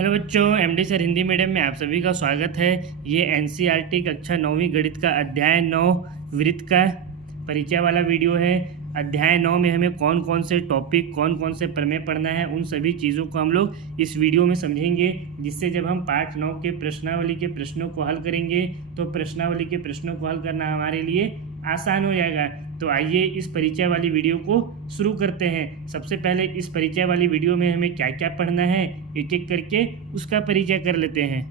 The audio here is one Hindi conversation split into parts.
हेलो बच्चों, एमडी सर हिंदी मीडियम में आप सभी का स्वागत है। ये एनसीईआरटी कक्षा 9वीं गणित का अध्याय 9 वृत्त का परिचय वाला वीडियो है। अध्याय 9 में हमें कौन कौन से टॉपिक, कौन कौन से प्रमेय पढ़ना है, उन सभी चीज़ों को हम लोग इस वीडियो में समझेंगे, जिससे जब हम पाठ 9 के प्रश्नावली के प्रश्नों को हल करेंगे तो प्रश्नावली के प्रश्नों को हल करना हमारे लिए आसान हो जाएगा। तो आइए इस परिचय वाली वीडियो को शुरू करते हैं। सबसे पहले इस परिचय वाली वीडियो में हमें क्या क्या पढ़ना है, एक एक करके उसका परिचय कर लेते हैं।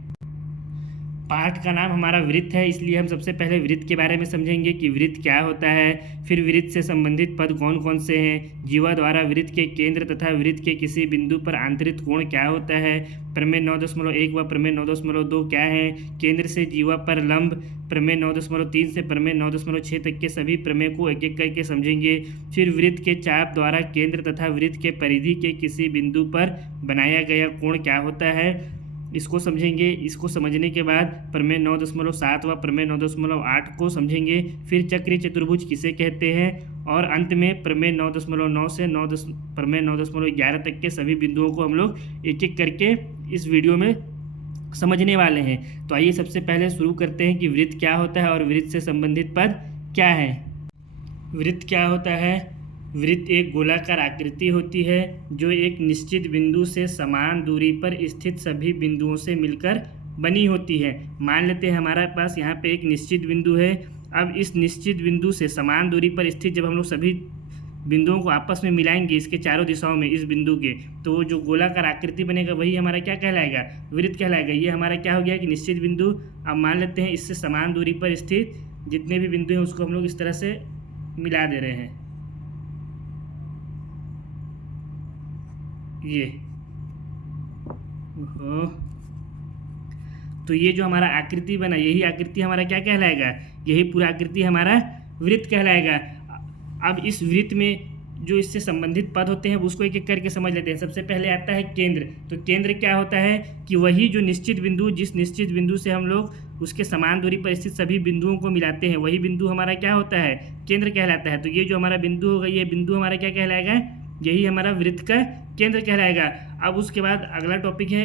पाठ का नाम हमारा वृत्त है, इसलिए हम सबसे पहले वृत्त के बारे में समझेंगे कि वृत्त क्या होता है। फिर वृत्त से संबंधित पद कौन कौन से हैं, जीवा द्वारा वृत्त के केंद्र तथा वृत्त के किसी बिंदु पर आंतरिक कोण क्या होता है, प्रमेय 9.1 व प्रमेय 9.2 क्या है, केंद्र से जीवा पर लंब, प्रमेय 9.3 से प्रमेय 9.6 तक के सभी प्रमेय को एक एक करके समझेंगे। फिर वृत्त के चाप द्वारा केंद्र तथा वृत्त के परिधि के किसी बिंदु पर बनाया गया कोण क्या होता है, इसको समझेंगे। इसको समझने के बाद प्रमेय 9.7 व प्रमेय 9.8 को समझेंगे। फिर चक्रीय चतुर्भुज किसे कहते हैं, और अंत में प्रमेय 9.9 से प्रमेय 9.11 तक के सभी बिंदुओं को हम लोग एक एक करके इस वीडियो में समझने वाले हैं। तो आइए सबसे पहले शुरू करते हैं कि वृत्त क्या होता है और वृत्त से संबंधित पद क्या है। वृत्त क्या होता है? वृत्त एक गोलाकार आकृति होती है जो एक निश्चित बिंदु से समान दूरी पर स्थित सभी बिंदुओं से मिलकर बनी होती है। मान लेते हैं हमारे पास यहाँ पे एक निश्चित बिंदु है। अब इस निश्चित बिंदु से समान दूरी पर स्थित जब हम लोग सभी बिंदुओं को आपस में मिलाएंगे इसके चारों दिशाओं में इस बिंदु के, तो वो जो गोलाकार आकृति बनेगा वही हमारा क्या कहलाएगा, वृत्त कहलाएगा। ये हमारा क्या हो गया कि निश्चित बिंदु। अब मान लेते हैं इससे समान दूरी पर स्थित जितने भी बिंदु हैं उसको हम लोग इस तरह से मिला दे रहे हैं। ये तो ये जो हमारा आकृति बना, यही आकृति हमारा क्या कहलाएगा, यही पूरा आकृति हमारा वृत्त कहलाएगा। अब इस वृत्त में जो इससे संबंधित पद होते हैं उसको एक एक करके समझ लेते हैं। सबसे पहले आता है केंद्र। तो केंद्र क्या होता है कि वही जो निश्चित बिंदु, जिस निश्चित बिंदु से हम लोग उसके समान दूरी पर स्थित सभी बिंदुओं को मिलाते हैं, वही बिंदु हमारा क्या होता है, केंद्र कहलाता है। तो ये जो हमारा बिंदु होगा, ये बिंदु हमारा क्या कहलाएगा, यही हमारा वृत्त का केंद्र कहलाएगा। अब उसके बाद अगला टॉपिक है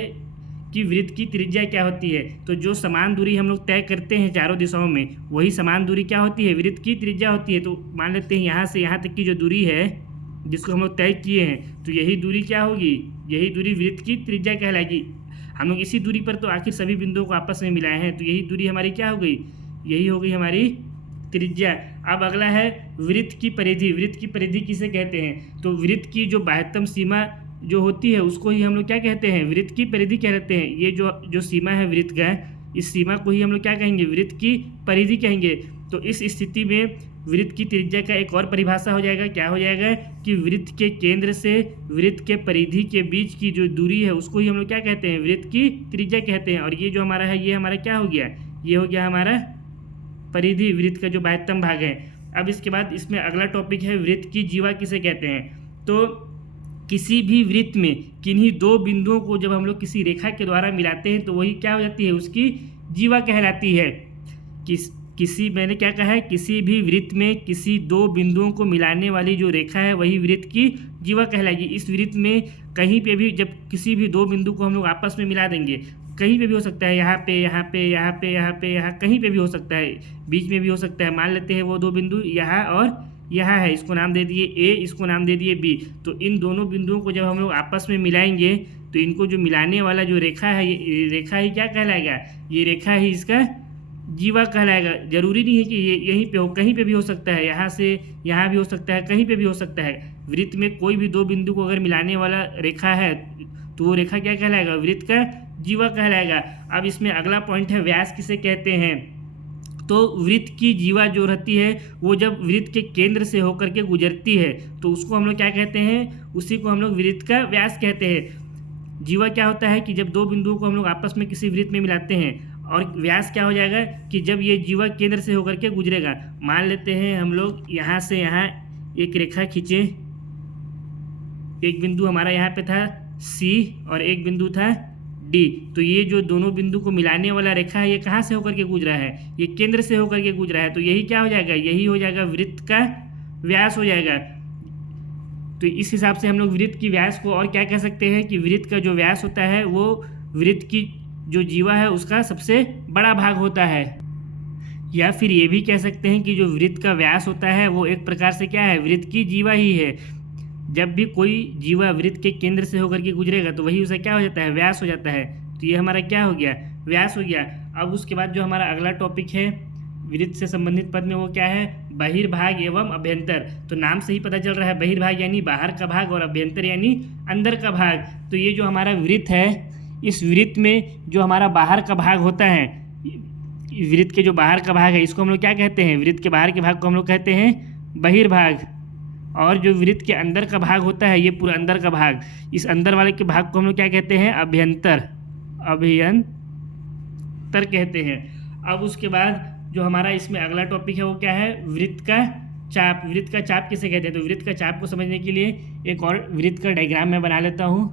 कि वृत्त की त्रिज्या क्या होती है। तो जो समान दूरी हम लोग तय करते हैं चारों दिशाओं में, वही समान दूरी क्या होती है, वृत्त की त्रिज्या होती है। तो मान लेते हैं यहाँ से यहाँ तक की जो दूरी है जिसको हम लोग तय किए हैं, तो यही दूरी क्या होगी, यही दूरी वृत्त की त्रिज्या कहलाएगी। हम लोग इसी दूरी पर तो आखिर सभी बिंदुओं को आपस में मिलाए हैं, तो यही दूरी हमारी क्या हो गई, यही हो गई हमारी त्रिज्या। अब अगला है वृत्त की परिधि। वृत्त की परिधि किसे कहते हैं, तो वृत्त की जो बाह्यतम सीमा जो होती है उसको ही हम लोग क्या कहते हैं, वृत्त की परिधि कहते हैं। ये जो सीमा है वृत्त का, इस सीमा को ही हम लोग क्या कहेंगे, वृत्त की परिधि कहेंगे। तो इस स्थिति में वृत्त की त्रिज्या का एक और परिभाषा हो जाएगा, क्या हो जाएगा कि वृत्त के केंद्र से वृत्त के परिधि के बीच की जो दूरी है उसको ही हम लोग क्या कहते हैं, वृत्त की त्रिज्या कहते हैं। और ये जो हमारा है, ये हमारा क्या हो गया, ये हो गया हमारा परिधि, वृत्त का जो बाह्यतम भाग है। अब इसके बाद इसमें अगला टॉपिक है वृत्त की जीवा किसे कहते हैं। तो किसी भी वृत्त में किन्हीं दो बिंदुओं को जब हम लोग किसी रेखा के द्वारा मिलाते हैं तो वही क्या हो जाती है, उसकी जीवा कहलाती है। मैंने क्या कहा है, किसी भी वृत्त में किसी दो बिंदुओं को मिलाने वाली जो रेखा है वही वृत्त की जीवा कहलाएगी। इस वृत्त में कहीं पे भी जब किसी भी दो बिंदु को हम लोग आपस में मिला देंगे, कहीं पे भी हो सकता है, यहाँ पे यहाँ पे यहाँ पे यहाँ पे यहाँ कहीं पे भी हो सकता है, बीच में भी हो सकता है। मान लेते हैं वो दो बिंदु यहाँ और यहाँ है, इसको नाम दे दिए ए, इसको नाम दे दिए बी। तो इन दोनों बिंदुओं को जब हम लोग आपस में मिलाएंगे तो इनको जो मिलाने वाला जो रेखा है, ये रेखा ही क्या कहलाएगा, ये रेखा ही इसका जीवा कहलाएगा। जरूरी नहीं है कि ये यहीं पे हो, कहीं पे भी हो सकता है, यहाँ से यहाँ भी हो सकता है, कहीं पे भी हो सकता है। वृत्त में कोई भी दो बिंदु को अगर मिलाने वाला रेखा है तो वो रेखा क्या कहलाएगा, वृत्त का जीवा कहलाएगा। अब इसमें अगला पॉइंट है व्यास किसे कहते हैं। तो वृत्त की जीवा जो रहती है वो जब वृत्त के केंद्र से होकर के गुजरती है तो उसको हम लोग क्या कहते हैं, उसी को हम लोग वृत्त का व्यास कहते हैं। जीवा क्या होता है कि जब दो बिंदुओं को हम लोग आपस में किसी वृत्त में मिलाते हैं, और व्यास क्या हो जाएगा कि जब ये जीवा केंद्र से होकर के गुजरेगा। मान लेते हैं हम लोग यहाँ से यहाँ एक रेखा खींचे, एक बिंदु हमारा यहाँ पे था C और एक बिंदु था D। तो ये जो दोनों बिंदु को मिलाने वाला रेखा है ये कहाँ से होकर के गुजरा है, ये केंद्र से होकर के गुजरा है। तो यही क्या हो जाएगा, यही हो जाएगा वृत्त का व्यास हो जाएगा। तो इस हिसाब से हम लोग वृत्त की व्यास को और क्या कह सकते हैं कि वृत्त का जो व्यास होता है वो वृत्त की जो जीवा है उसका सबसे बड़ा भाग होता है। या फिर ये भी कह सकते हैं कि जो वृत्त का व्यास होता है वो एक प्रकार से क्या है, वृत्त की जीवा ही है। जब भी कोई जीवा वृत्त के केंद्र से होकर के गुजरेगा तो वही उसे क्या हो जाता है, व्यास हो जाता है। तो ये हमारा क्या हो गया, व्यास हो गया। अब उसके बाद जो हमारा अगला टॉपिक है वृत्त से संबंधित पद में वो क्या है, बहिर्भाग एवं अभ्यंतर। तो नाम से ही पता चल रहा है, बहिर्भाग यानी बाहर का भाग और अभ्यंतर यानी अंदर का भाग। तो ये जो हमारा वृत्त है, इस वृत्त में जो हमारा बाहर का भाग होता है, वृत्त के जो बाहर का भाग है इसको हम लोग क्या कहते हैं, वृत्त के बाहर के भाग को हम लोग कहते हैं बहिर्भाग। और जो वृत्त के अंदर का भाग होता है, ये पूरा अंदर का भाग, इस अंदर वाले के भाग को हम लोग क्या कहते हैं, अभ्यंतर, अभ्यंतर कहते हैं। अब उसके बाद जो हमारा इसमें अगला टॉपिक है वो क्या है, वृत्त का चाप। वृत्त का चाप किसे कहते हैं, तो वृत्त का चाप को समझने के लिए एक और वृत्त का डायग्राम मैं बना लेता हूँ।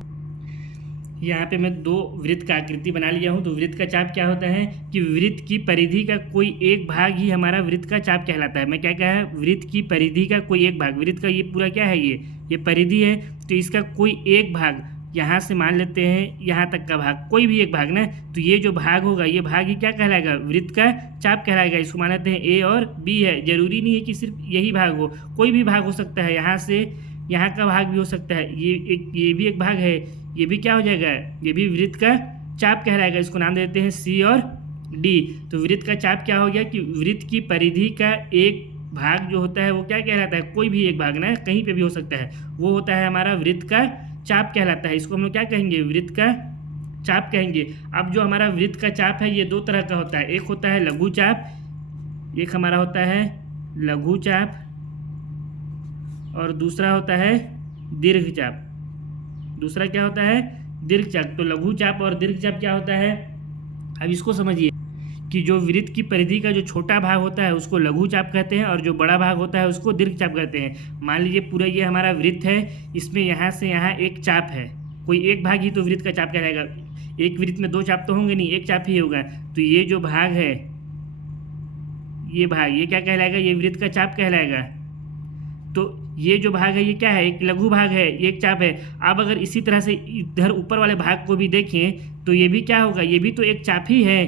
यहाँ पे मैं दो वृत्त का आकृति बना लिया हूँ। तो वृत्त का चाप क्या होता है कि वृत्त की परिधि का कोई एक भाग ही हमारा वृत्त का चाप कहलाता है। मैं क्या कहा है, वृत्त की परिधि का कोई एक भाग, वृत्त का ये पूरा क्या है, ये परिधि है। तो इसका कोई एक भाग, यहाँ से मान लेते हैं यहाँ तक का भाग, कोई भी एक भाग ना, तो ये जो भाग होगा ये भाग ही क्या कहलाएगा, वृत्त का चाप कहलाएगा। इसको मान लेते हैं ए और बी है। जरूरी नहीं है कि सिर्फ यही भाग हो, कोई भी भाग हो सकता है, यहाँ से यहाँ का भाग भी हो सकता है। ये भी एक भाग है, ये भी क्या हो जाएगा, ये भी वृत्त का चाप कहलाएगा। इसको नाम देते हैं सी और डी। तो वृत्त का चाप क्या हो गया कि वृत्त की परिधि का एक भाग जो होता है वो क्या कहलाता है, कोई भी एक भाग ना, कहीं पे भी हो सकता है, वो होता है हमारा वृत्त का चाप कहलाता है। इसको हम लोग क्या कहेंगे, वृत्त का चाप कहेंगे। अब जो हमारा वृत्त का चाप है ये दो तरह का होता है, एक होता है लघु चाप, एक हमारा होता है लघु चाप, और दूसरा होता है दीर्घ चाप। दूसरा क्या होता है, दीर्घ चाप। तो लघु चाप और दीर्घ चाप क्या होता है, अब इसको समझिए कि जो वृत्त की परिधि का जो छोटा भाग होता है उसको लघु चाप कहते हैं, और जो बड़ा भाग होता है उसको दीर्घ चाप कहते हैं। मान लीजिए पूरा ये हमारा वृत्त है, इसमें यहाँ से यहाँ एक चाप है, कोई एक भाग ही तो वृत्त का चाप कहलाएगा। एक वृत्त में दो चाप तो होंगे नहीं, एक चाप ही होगा। तो ये जो भाग है, ये भाग, ये क्या कहलाएगा, ये वृत्त का चाप कहलाएगा। तो ये जो भाग है ये क्या है, एक लघु भाग है, ये एक चाप है। अब अगर इसी तरह से इधर ऊपर वाले भाग को भी देखें तो ये भी क्या होगा, ये भी तो एक चाप ही है।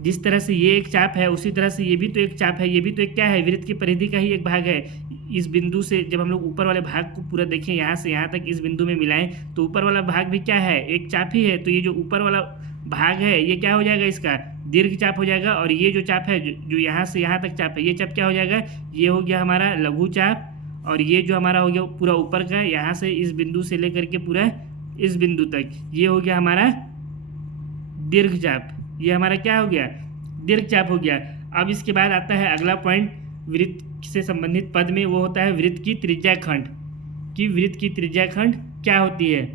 जिस तरह से ये एक चाप है उसी तरह से ये भी तो एक चाप है, ये भी तो एक क्या है, वृत्त की परिधि का ही एक भाग है। इस बिंदु से जब हम लोग ऊपर वाले भाग को पूरा देखें, यहाँ से यहाँ तक इस बिंदु में मिलाएं तो ऊपर वाला भाग भी क्या है, एक चाप ही है। तो ये जो ऊपर वाला भाग है ये क्या हो जाएगा, इसका दीर्घ चाप हो जाएगा। और ये जो चाप है जो यहाँ से यहाँ तक चाप है, ये चाप क्या हो जाएगा, ये हो गया हमारा लघु चाप। और ये जो हमारा हो गया पूरा ऊपर का, यहाँ से इस बिंदु से लेकर के पूरा इस बिंदु तक, ये हो गया हमारा दीर्घ चाप। ये हमारा क्या हो गया, दीर्घ चाप हो गया। अब इसके बाद आता है अगला पॉइंट वृत्त से संबंधित पद में, वो होता है वृत्त की त्रिज्याखंड। कि वृत्त की त्रिज्याखंड क्या होती है।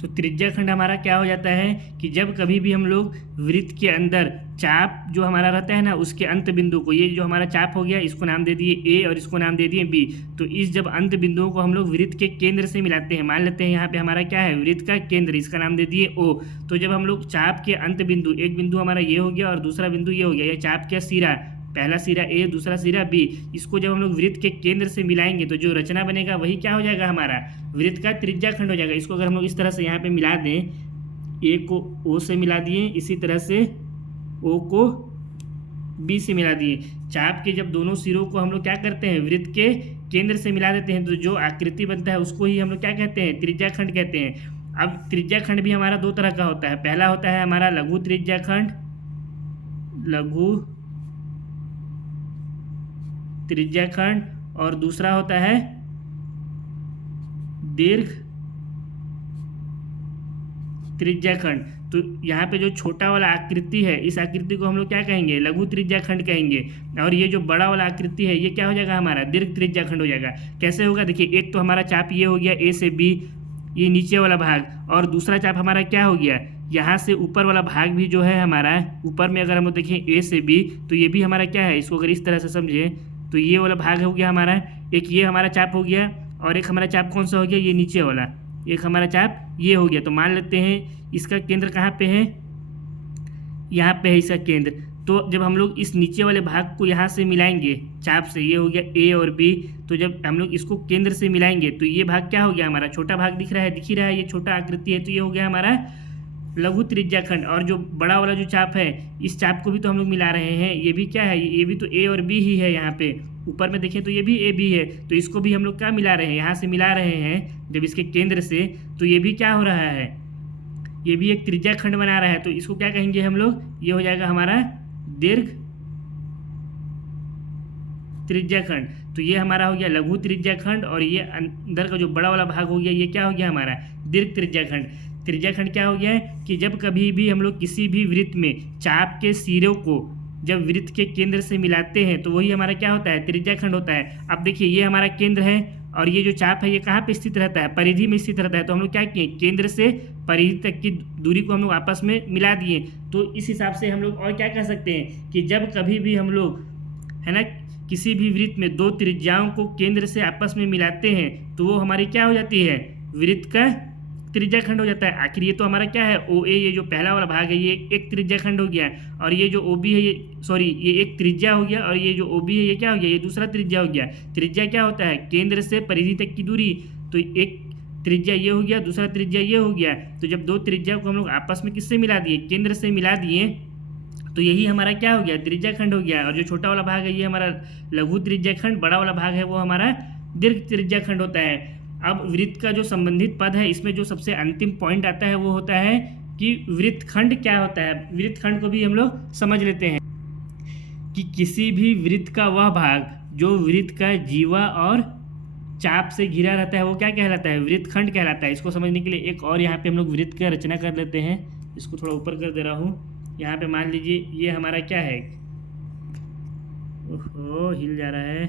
तो त्रिज्याखंड हमारा क्या हो जाता है कि जब कभी भी हम लोग वृत्त के अंदर चाप जो हमारा रहता है ना, उसके अंत बिंदु को, ये जो हमारा चाप हो गया इसको नाम दे दिए ए और इसको नाम दे दिए बी। तो इस जब अंत बिंदुओं को हम लोग वृत्त के केंद्र से मिलाते हैं, मान लेते हैं यहाँ पे हमारा क्या है, वृत्त का केंद्र, इसका नाम दे दिए ओ। तो जब हम लोग चाप के अंत बिंदु, एक बिंदु हमारा ये हो गया और दूसरा बिंदु ये हो गया, ये चाप का सिरा, पहला सिरा ए दूसरा सिरा बी, इसको जब हम लोग वृत्त के केंद्र से मिलाएंगे तो जो रचना बनेगा वही क्या हो जाएगा, हमारा वृत्त का त्रिज्याखंड हो जाएगा। इसको अगर हम लोग इस तरह से यहाँ पे मिला दें, ए को ओ से मिला दिए, इसी तरह से ओ को बी से मिला दिए। चाप के जब दोनों सिरों को हम लोग क्या करते हैं, वृत्त के केंद्र से मिला देते हैं, तो जो आकृति बनता है उसको ही हम लोग क्या कहते हैं, त्रिज्याखंड कहते हैं। अब त्रिज्याखंड भी हमारा दो तरह का होता है। पहला होता है हमारा लघु त्रिज्याखंड, लघु त्रिज्याखंड, और दूसरा होता है दीर्घ त्रिज्याखंड। तो यहाँ पे जो छोटा वाला आकृति है, इस आकृति को हम लोग क्या कहेंगे, लघु त्रिज्याखंड कहेंगे। और ये जो बड़ा वाला आकृति है ये क्या हो जाएगा, हमारा दीर्घ त्रिज्याखंड हो जाएगा। कैसे होगा, देखिए एक तो हमारा चाप ये हो गया ए से बी, ये नीचे वाला भाग, और दूसरा चाप हमारा क्या हो गया, यहाँ से ऊपर वाला भाग भी जो है हमारा ऊपर में, अगर हम लोग देखें ए से बी, तो ये भी हमारा क्या है, इसको अगर इस तरह से समझे तो ये वाला भाग हो गया हमारा, एक ये हमारा चाप हो गया, और एक हमारा चाप कौन सा हो गया, ये नीचे वाला, एक हमारा चाप ये हो गया। तो मान लेते हैं इसका केंद्र कहाँ पे है, यहाँ पे है इसका केंद्र। तो जब हम लोग इस नीचे वाले भाग को यहाँ से मिलाएंगे चाप से, ये हो गया ए और बी, तो जब हम लोग इसको केंद्र से मिलाएंगे तो ये भाग क्या हो गया, हमारा छोटा भाग दिख रहा है, दिख ही रहा है, ये छोटा आकृति है, तो ये हो गया हमारा लघु त्रिज्या खंड, और जो बड़ा वाला जो चाप है इस चाप को भी तो हम लोग मिला रहे हैं, ये भी क्या है, ये भी तो ए और बी ही है। यहाँ पे ऊपर में देखें तो ये भी ए बी है, तो इसको भी हम लोग क्या मिला रहे हैं, यहाँ से मिला रहे हैं जब इसके केंद्र से, तो ये भी क्या हो रहा है, ये भी एक त्रिज्या खंड बना रहा है। तो इसको क्या कहेंगे हम लोग, ये हो जाएगा हमारा दीर्घ त्रिज्या खंड। तो ये हमारा हो गया लघु त्रिज्या खंड, और ये अंदर का जो बड़ा वाला भाग हो गया ये क्या हो गया हमारा दीर्घ त्रिज्या खंड। त्रिज्या खंड क्या हो गया है कि जब कभी भी हम लोग किसी भी वृत्त में चाप के सिरों को जब वृत्त के केंद्र से मिलाते हैं तो वही हमारा क्या होता है, त्रिज्या खंड होता है। अब देखिए ये हमारा केंद्र है और ये जो चाप है ये कहाँ पे स्थित रहता है, परिधि में स्थित रहता है। तो हम लोग क्या किए, केंद्र से परिधि तक की दूरी को हम लोग आपस में मिला दिए। तो इस हिसाब से हम लोग और क्या कह सकते हैं कि जब कभी भी हम लोग है ना किसी भी वृत्त में दो त्रिज्याओं को केंद्र से आपस में मिलाते हैं तो वो हमारी क्या हो जाती है, वृत्त का त्रिज्या खंड हो जाता है। आखिर ये तो हमारा क्या है, ओ ए, ये जो पहला वाला भाग है ये एक त्रिज्या खंड हो गया, और ये जो ओ बी है ये एक त्रिज्या हो गया, और ये जो ओ बी है ये क्या हो गया, ये दूसरा त्रिज्या हो गया। त्रिज्या क्या होता है, केंद्र से परिधि तक की दूरी। तो एक त्रिज्या ये हो गया, दूसरा त्रिज्या ये हो गया। तो जब दो त्रिज्या को हम लोग आपस में किससे मिला दिए, केंद्र से मिला दिए, तो यही हमारा क्या हो गया, त्रिज्या खंड हो गया। और जो छोटा वाला भाग है ये हमारा लघु त्रिज्या खंड, बड़ा वाला भाग है वो हमारा दीर्घ त्रिज्या खंड होता है। अब वृत्त का जो संबंधित पद है इसमें जो सबसे अंतिम पॉइंट आता है वो होता है कि वृत्तखंड क्या होता है। वृत्तखंड को भी हम लोग समझ लेते हैं कि किसी भी वृत्त का वह भाग जो वृत्त का जीवा और चाप से घिरा रहता है वो क्या कहलाता है, वृत्तखंड कहलाता है। इसको समझने के लिए एक और यहाँ पे हम लोग वृत्त का रचना कर लेते हैं। इसको थोड़ा ऊपर कर दे रहा हूँ। यहाँ पे मान लीजिए ये हमारा क्या है, ओहो हिल जा रहा है,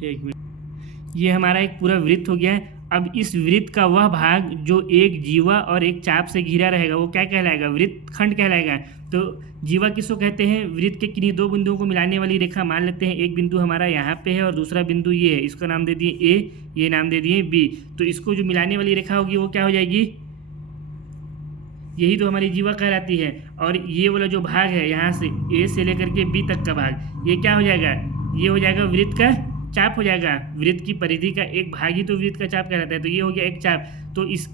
एक मिनट, ये हमारा एक पूरा वृत्त हो गया है। अब इस वृत्त का वह भाग जो एक जीवा और एक चाप से घिरा रहेगा वो क्या कहलाएगा, वृत्तखंड कहलाएगा। तो जीवा किसको कहते हैं, वृत्त के किन्हीं दो बिंदुओं को मिलाने वाली रेखा। मान लेते हैं एक बिंदु हमारा यहाँ पे है और दूसरा बिंदु ये है, इसका नाम दे दिए ए, ये नाम दे दिए बी। तो इसको जो मिलाने वाली रेखा होगी वो क्या हो जाएगी, यही तो हमारी जीवा कहलाती है। और ये वाला जो भाग है यहाँ से ए से लेकर के बी तक का भाग, ये क्या हो जाएगा, ये हो जाएगा वृत्त का चाप हो जाएगा। वृत्त की परिधि का एक भाग ही तो वृत्त का चाप कहलाता है। तो ये हो गया एक चाप। तो इस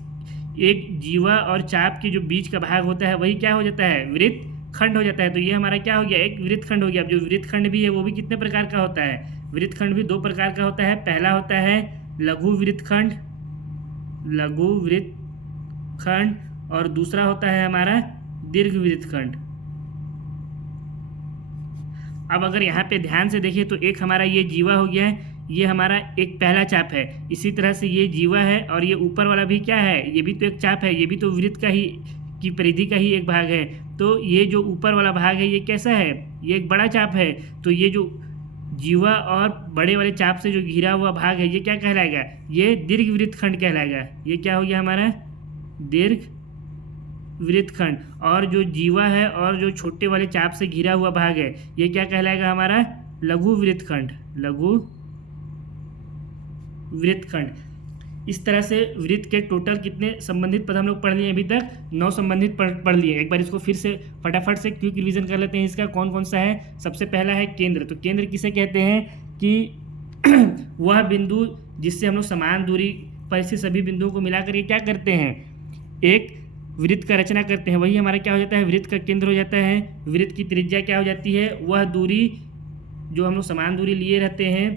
एक जीवा और चाप के जो बीच का भाग होता है वही क्या हो जाता है, वृत्त खंड हो जाता है। तो ये हमारा क्या हो गया, एक वृत्तखंड हो गया। अब जो वृत्तखंड भी है वो भी कितने प्रकार का होता है, वृत्तखंड भी दो प्रकार का होता है। पहला होता है लघु वृत्तखंड, लघु वृत्तखंड, और दूसरा होता है हमारा दीर्घ वृत्तखंड। अब अगर यहाँ पे ध्यान से देखिए तो एक हमारा ये जीवा हो गया है, ये हमारा एक पहला चाप है। इसी तरह से ये जीवा है और ये ऊपर वाला भी क्या है, ये भी तो एक चाप है, ये भी तो वृत्त का ही की परिधि का ही एक भाग है। तो ये जो ऊपर वाला भाग है ये कैसा है, ये एक बड़ा चाप है। तो ये जो जीवा और बड़े वाले चाप से जो घिरा हुआ भाग है ये क्या कहलाएगा, ये दीर्घ वृत्तखंड कहलाएगा। ये क्या हो गया हमारा दीर्घ वृत्तखंड। और जो जीवा है और जो छोटे वाले चाप से घिरा हुआ भाग है ये क्या कहलाएगा हमारा लघु वृत्तखंड, लघु वृत्तखंड। इस तरह से वृत्त के टोटल कितने संबंधित पद हम लोग पढ़ लिए अभी तक, 9 संबंधित पढ़ लिए। एक बार इसको फिर से फटाफट से क्विक रिवीजन कर लेते हैं। इसका कौन कौन सा है, सबसे पहला है केंद्र। तो केंद्र किसे कहते हैं कि वह बिंदु जिससे हम लोग समान दूरी पर से सभी बिंदुओं को मिला करके क्या करते हैं, एक वृत्त का रचना करते हैं। वही हमारा क्या हो जाता है, वृत्त का केंद्र हो जाता है। वृत्त की त्रिज्या क्या हो जाती है, वह दूरी जो हम लोग समान दूरी लिए रहते हैं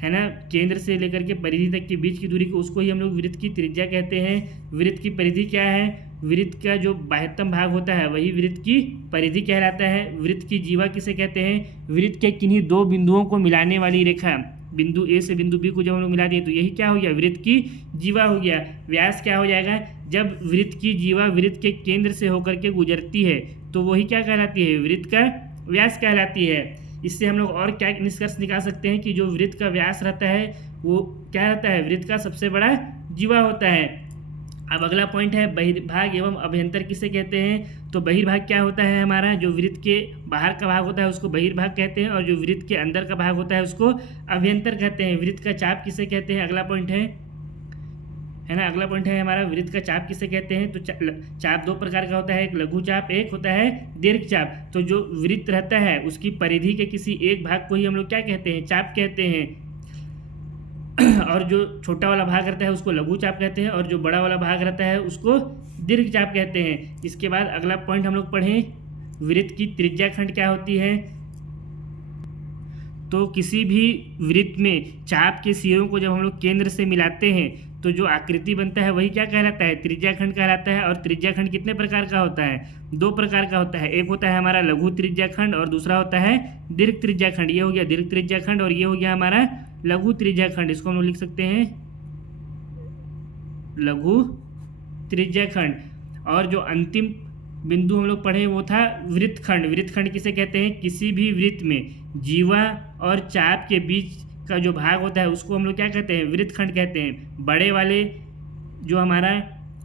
है ना, केंद्र से लेकर के परिधि तक के बीच की दूरी को, उसको ही हम लोग वृत्त की त्रिज्या कहते हैं। वृत्त की परिधि क्या है, वृत्त का जो बाह्यतम भाग होता है वही वृत्त की परिधि कहलाता है। वृत्त की जीवा किसे कहते हैं, वृत्त के किन्हीं दो बिंदुओं को मिलाने वाली रेखा। बिंदु ए से बिंदु बी को जब हम लोग मिला दिए तो यही क्या हो गया, वृत्त की जीवा हो गया। व्यास क्या हो जाएगा, जब वृत्त की जीवा वृत्त के केंद्र से होकर के गुजरती है तो वही क्या कहलाती है, वृत्त का व्यास कहलाती है। इससे हम लोग और क्या निष्कर्ष निकाल सकते हैं कि जो वृत्त का व्यास रहता है वो क्या रहता है, वृत्त का सबसे बड़ा जीवा होता है। अब अगला पॉइंट है बहिर्भाग एवं अभ्यंतर किसे कहते हैं। तो बहिर्भाग क्या होता है हमारा, जो वृत्त के बाहर का भाग होता है उसको बहिर्भाग कहते हैं, और जो वृत्त के अंदर का भाग होता है उसको अभ्यंतर कहते हैं। वृत्त का चाप किसे कहते हैं, अगला पॉइंट है है ना। अगला पॉइंट है हमारा वृत्त का चाप किसे कहते हैं। तो चाप दो प्रकार का होता है, एक लघु चाप, एक होता है दीर्घ चाप। तो जो वृत्त रहता है उसकी परिधि के किसी एक भाग को ही हम लोग क्या कहते हैं, चाप कहते हैं। और जो छोटा वाला भाग रहता है उसको लघु चाप कहते हैं, और जो बड़ा वाला भाग रहता है उसको दीर्घ चाप कहते हैं। इसके बाद अगला पॉइंट हम लोग पढ़ें, वृत्त की त्रिज्याखंड क्या होती है। तो किसी भी वृत्त में चाप के सिरों को जब हम लोग केंद्र से मिलाते हैं तो जो आकृति बनता है वही क्या कहलाता है, त्रिज्याखंड कहलाता है। और त्रिज्याखंड कितने प्रकार का होता है, दो प्रकार का होता है। एक होता है हमारा लघु त्रिज्याखंड और दूसरा होता है दीर्घ त्रिज्याखंड। ये हो गया दीर्घ त्रिज्याखंड और ये हो गया हमारा लघु त्रिज्याखंड। इसको हम लोग लिख सकते हैं लघु त्रिज्याखंड। और जो अंतिम बिंदु हम लोग पढ़े वो था वृत्तखंड। वृत्तखंड किसे कहते हैं, किसी भी वृत्त में जीवा और चाप के बीच का जो भाग होता है उसको हम लोग क्या कहते हैं, वृत्तखंड कहते हैं। बड़े वाले जो हमारा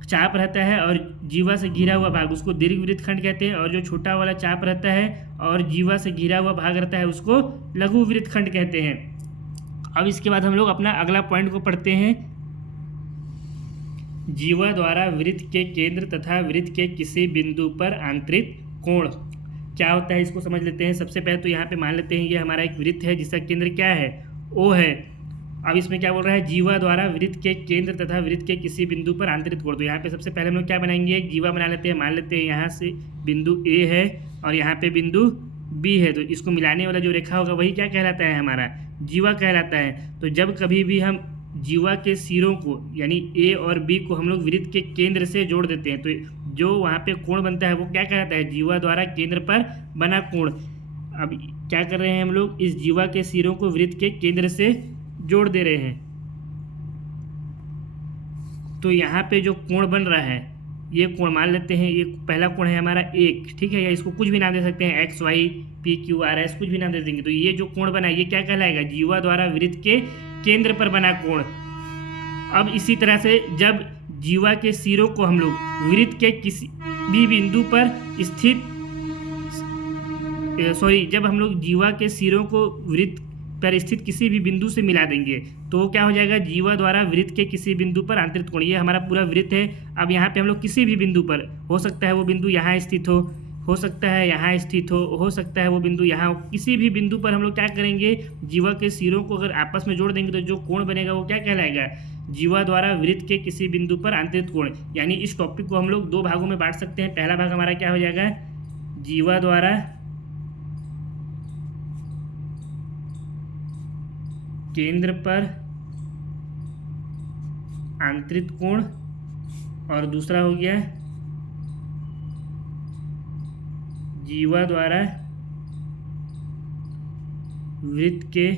चाप रहता है और जीवा से घिरा हुआ भाग उसको दीर्घ वृत्तखंड कहते हैं, और जो छोटा वाला चाप रहता है और जीवा से घिरा हुआ भाग रहता है उसको लघु वृत्तखंड कहते हैं। अब इसके बाद हम लोग अपना अगला पॉइंट को पढ़ते हैं, जीवा द्वारा वृत्त के केंद्र तथा वृत्त के किसी बिंदु पर आंतरिक कोण क्या होता है, इसको समझ लेते हैं। सबसे पहले तो यहाँ पे मान लेते हैं ये हमारा एक वृत्त है जिसका केंद्र क्या है, ओ है। अब इसमें क्या बोल रहा है, जीवा द्वारा वृत्त के केंद्र तथा वृत्त के किसी बिंदु पर आंतरिक कोण। तो यहाँ पे सबसे पहले हम लोग क्या बनाएंगे, एक जीवा बना लेते हैं। मान लेते हैं यहाँ से बिंदु ए है और यहाँ पे बिंदु बी है, तो इसको मिलाने वाला जो रेखा होगा वही क्या कहलाता है, हमारा जीवा कहलाता है। तो जब कभी भी हम जीवा के सिरों को यानी ए और बी को हम लोग वृत्त के केंद्र से जोड़ देते हैं तो जो वहाँ पे कोण बनता है वो क्या कहलाता है, जीवा द्वारा केंद्र पर बना कोण। अब क्या कर रहे हैं हम लोग, इस जीवा के सिरों को वृत्त के केंद्र से जोड़ दे रहे हैं। तो यहाँ पे जो कोण बन रहा है ये कोण मान लेते हैं, ये पहला कोण है हमारा एक, ठीक है, या इसको कुछ भी नाम दे सकते हैं, X Y P Q R S, कुछ भी नाम दे देंगे। तो ये जो कोण बना है ये क्या कहलाएगा, जीवा द्वारा वृत्त के केंद्र पर बना कोण। अब इसी तरह से जब जीवा के सिरों को हम लोग वृत्त के किसी भी बिंदु पर स्थित जब हम लोग जीवा के सिरों को वृत्त पर स्थित किसी भी बिंदु से मिला देंगे तो क्या हो जाएगा, जीवा द्वारा वृत्त के किसी बिंदु पर आंतरिक कोण। ये हमारा पूरा वृत्त है। अब यहाँ पे हम लोग किसी भी बिंदु पर, हो सकता है वो बिंदु यहाँ स्थित हो सकता है यहाँ स्थित हो सकता है वो बिंदु यहाँ हो, किसी भी बिंदु पर हम लोग क्या करेंगे, जीवा के सिरों को अगर आपस में जोड़ देंगे तो जो कोण बनेगा वो क्या कहलाएगा, जीवा द्वारा वृत्त के किसी बिंदु पर आंतरिक कोण। यानी इस टॉपिक को हम लोग दो भागों में बांट सकते हैं। पहला भाग हमारा क्या हो जाएगा, जीवा द्वारा केंद्र पर आंतरिक कोण, और दूसरा हो गया जीवा द्वारा वृत्त के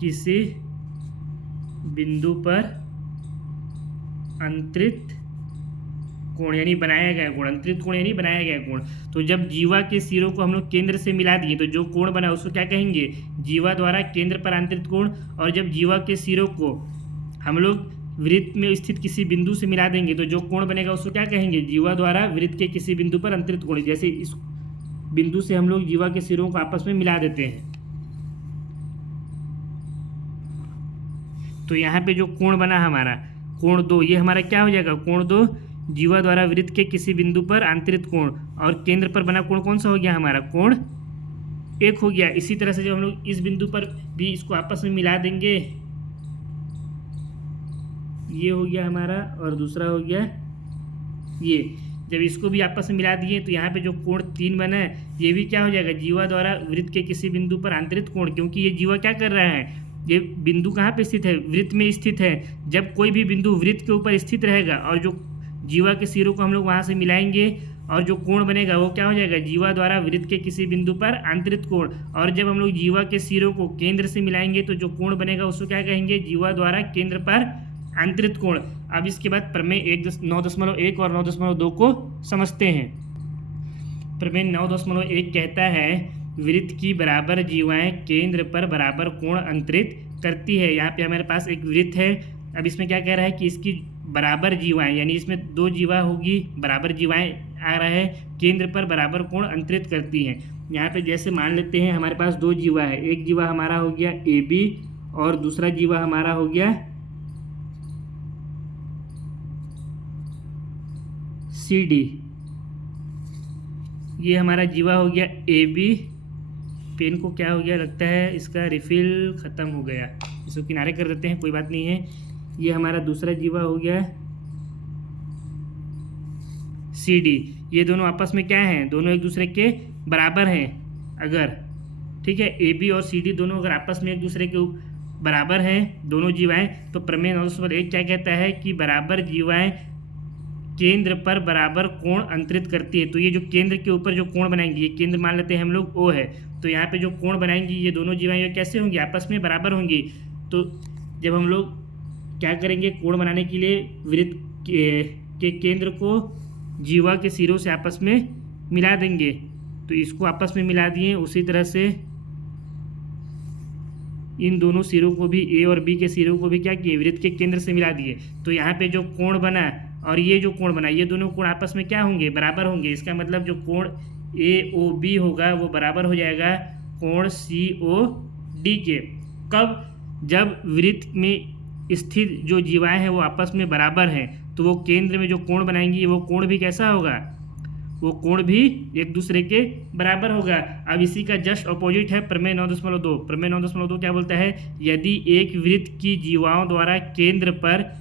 किसी बिंदु पर अंतरित कोण यानी बनाया गया कोण। अंतरित कोण यानी बनाया गया कोण। तो जब जीवा के सिरों को हम लोग केंद्र से मिला दिए तो जो कोण बना उसको क्या कहेंगे, जीवा द्वारा केंद्र पर आंतरित कोण। और जब जीवा के सिरों को हम लोग वृत्त में स्थित किसी बिंदु से मिला देंगे तो जो कोण बनेगा उसको क्या कहेंगे, जीवा द्वारा वृत्त के किसी बिंदु पर अंतरित कोण। जैसे इस बिंदु से हम लोग जीवा के सिरों को आपस में मिला देते हैं तो यहाँ पे जो कोण बना हमारा कोण दो, ये हमारा क्या हो जाएगा, कोण दो, जीवा द्वारा वृत्त के किसी बिंदु पर आंतरिक कोण। और केंद्र पर बना कोण कौन सा हो गया, हमारा कोण एक हो गया। इसी तरह से जब हम लोग इस बिंदु पर भी इसको आपस में मिला देंगे, ये हो गया हमारा, और दूसरा हो गया ये, जब इसको भी आपस में मिला दिए तो यहाँ पे जो कोण 3 बना है ये भी क्या हो जाएगा, जीवा द्वारा वृत्त के किसी बिंदु पर आंतरिक कोण। क्योंकि ये जीवा क्या कर रहा है, ये बिंदु कहाँ पे स्थित है, वृत्त में स्थित है। जब कोई भी बिंदु वृत्त के ऊपर स्थित रहेगा और जो जीवा के सिरों को हम लोग वहाँ से मिलाएंगे और जो कोण बनेगा वो क्या हो जाएगा, जीवा द्वारा वृत्त के किसी बिंदु पर आंतरिक कोण। और जब हम लोग जीवा के सिरों को केंद्र से मिलाएंगे तो जो कोण बनेगा उसको क्या कहेंगे, जीवा द्वारा केंद्र पर आंतरिक कोण। अब इसके बाद प्रमेय 9.1 और 9.2 को समझते हैं। प्रमेय 9.1 कहता है वृत्त की बराबर जीवाएं केंद्र पर बराबर कोण अंतरित करती है। यहाँ पे हमारे पास एक वृत्त है। अब इसमें क्या कह रहा है कि इसकी बराबर जीवाएं यानी इसमें 2 जीवा होगी, बराबर जीवाएं आ रहा है, केंद्र पर बराबर कोण अंतरित करती हैं। यहाँ पे जैसे मान लेते हैं हमारे पास 2 जीवा है, एक जीवा हमारा हो गया AB और दूसरा जीवा हमारा हो गया CD, ये हमारा जीवा हो गया AB। पेन को क्या हो गया, लगता है इसका रिफिल ख़त्म हो गया, इसको किनारे कर देते हैं, कोई बात नहीं है। ये हमारा दूसरा जीवा हो गया CD। ये दोनों आपस में क्या हैं, दोनों एक दूसरे के बराबर हैं अगर, ठीक है, AB और CD दोनों अगर आपस में एक दूसरे के बराबर हैं दोनों जीवाएं, तो प्रमेय 9.1 क्या कहता है कि बराबर जीवाएं केंद्र पर बराबर कोण अंतरित करती है। तो ये जो केंद्र के ऊपर जो कोण बनाएंगी, ये केंद्र मान लेते हैं हम लोग O है, तो यहाँ पे जो कोण बनाएंगी ये दोनों जीवाएं ये कैसे होंगी, आपस में बराबर होंगी। तो जब हम लोग क्या करेंगे, कोण बनाने के लिए वृत्त के केंद्र को जीवा के सिरों से आपस में मिला देंगे। तो इसको आपस में मिला दिए, उसी तरह से इन दोनों सिरों को भी, A और B के सिरों को भी क्या किए, वृत्त के केंद्र से मिला दिए। तो यहाँ पे जो कोण बना और ये जो कोण बना, ये दोनों कोण आपस में क्या होंगे, बराबर होंगे। इसका मतलब जो कोण AOB होगा वो बराबर हो जाएगा कोण COD के। कब, जब वृत्त में स्थित जो जीवाएं हैं वो आपस में बराबर हैं, तो वो केंद्र में जो कोण बनाएंगी वो कोण भी कैसा होगा, वो कोण भी एक दूसरे के बराबर होगा। अब इसी का जस्ट अपोजिट है प्रमेय 9.2। प्रमेय 9.2 क्या बोलता है, यदि एक वृत्त की जीवाओं द्वारा केंद्र पर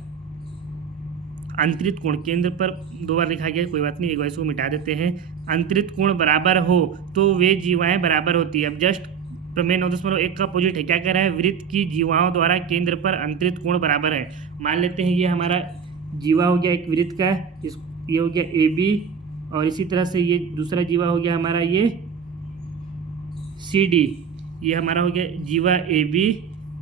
अंतरित कोण, केंद्र पर दो बार लिखा गया, कोई बात नहीं, एक बार इसको मिटा देते हैं, अंतरित कोण बराबर हो तो वे जीवाएं बराबर होती है। अब जस्ट प्रमेय 9.1 का अपोजिट है, क्या कह रहा है, वृत्त की जीवाओं द्वारा केंद्र पर अंतरित कोण बराबर है। मान लेते हैं ये हमारा जीवा हो गया एक वृत्त का, ये हो गया AB, और इसी तरह से ये दूसरा जीवा हो गया हमारा ये CD, ये हमारा हो गया जीवा AB,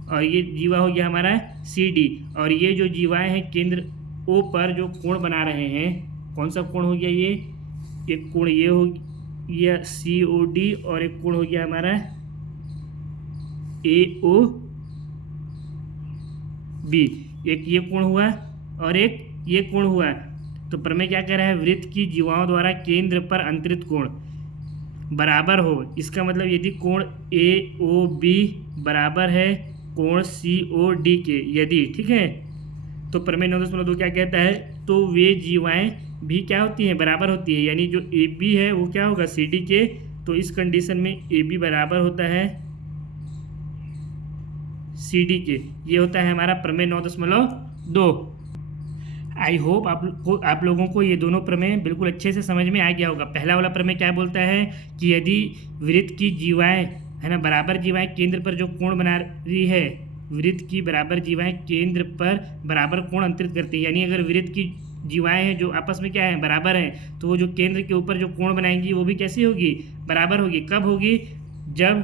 और ये जीवा हो गया हमारा CD। और ये जो जीवाएं हैं केंद्र O पर जो कोण बना रहे हैं, कौन सा कोण हो गया, ये एक कोण ये हो गया COD, और एक कोण हो गया हमारा AOB। एक ये कोण हुआ और एक ये कोण हुआ। तो प्रमेय क्या कह रहा है, वृत्त की जीवाओं द्वारा केंद्र पर अंतरित कोण बराबर हो। इसका मतलब यदि कोण AOB बराबर है कोण COD के, यदि, ठीक है, तो प्रमेय 9.2 क्या कहता है, तो वे जीवाएं भी क्या होती हैं, बराबर होती है। यानी जो AB है वो क्या होगा CD के, तो इस कंडीशन में AB बराबर होता है CD के। ये होता है हमारा प्रमेय 9.2। आई होप आप लोगों को ये दोनों प्रमेय बिल्कुल अच्छे से समझ में आ गया होगा। पहला वाला प्रमेय क्या बोलता है कि यदि वृत्त की जीवाएं है ना, बराबर जीवाएं केंद्र पर जो कोण बना रही है, वृत्त की बराबर जीवाएं केंद्र पर बराबर कोण अंतरित करती है। यानी अगर वृत्त की जीवाएं हैं जो आपस में क्या है, बराबर हैं, तो वो जो केंद्र के ऊपर जो कोण बनाएंगी वो भी कैसी होगी, बराबर होगी। कब होगी, जब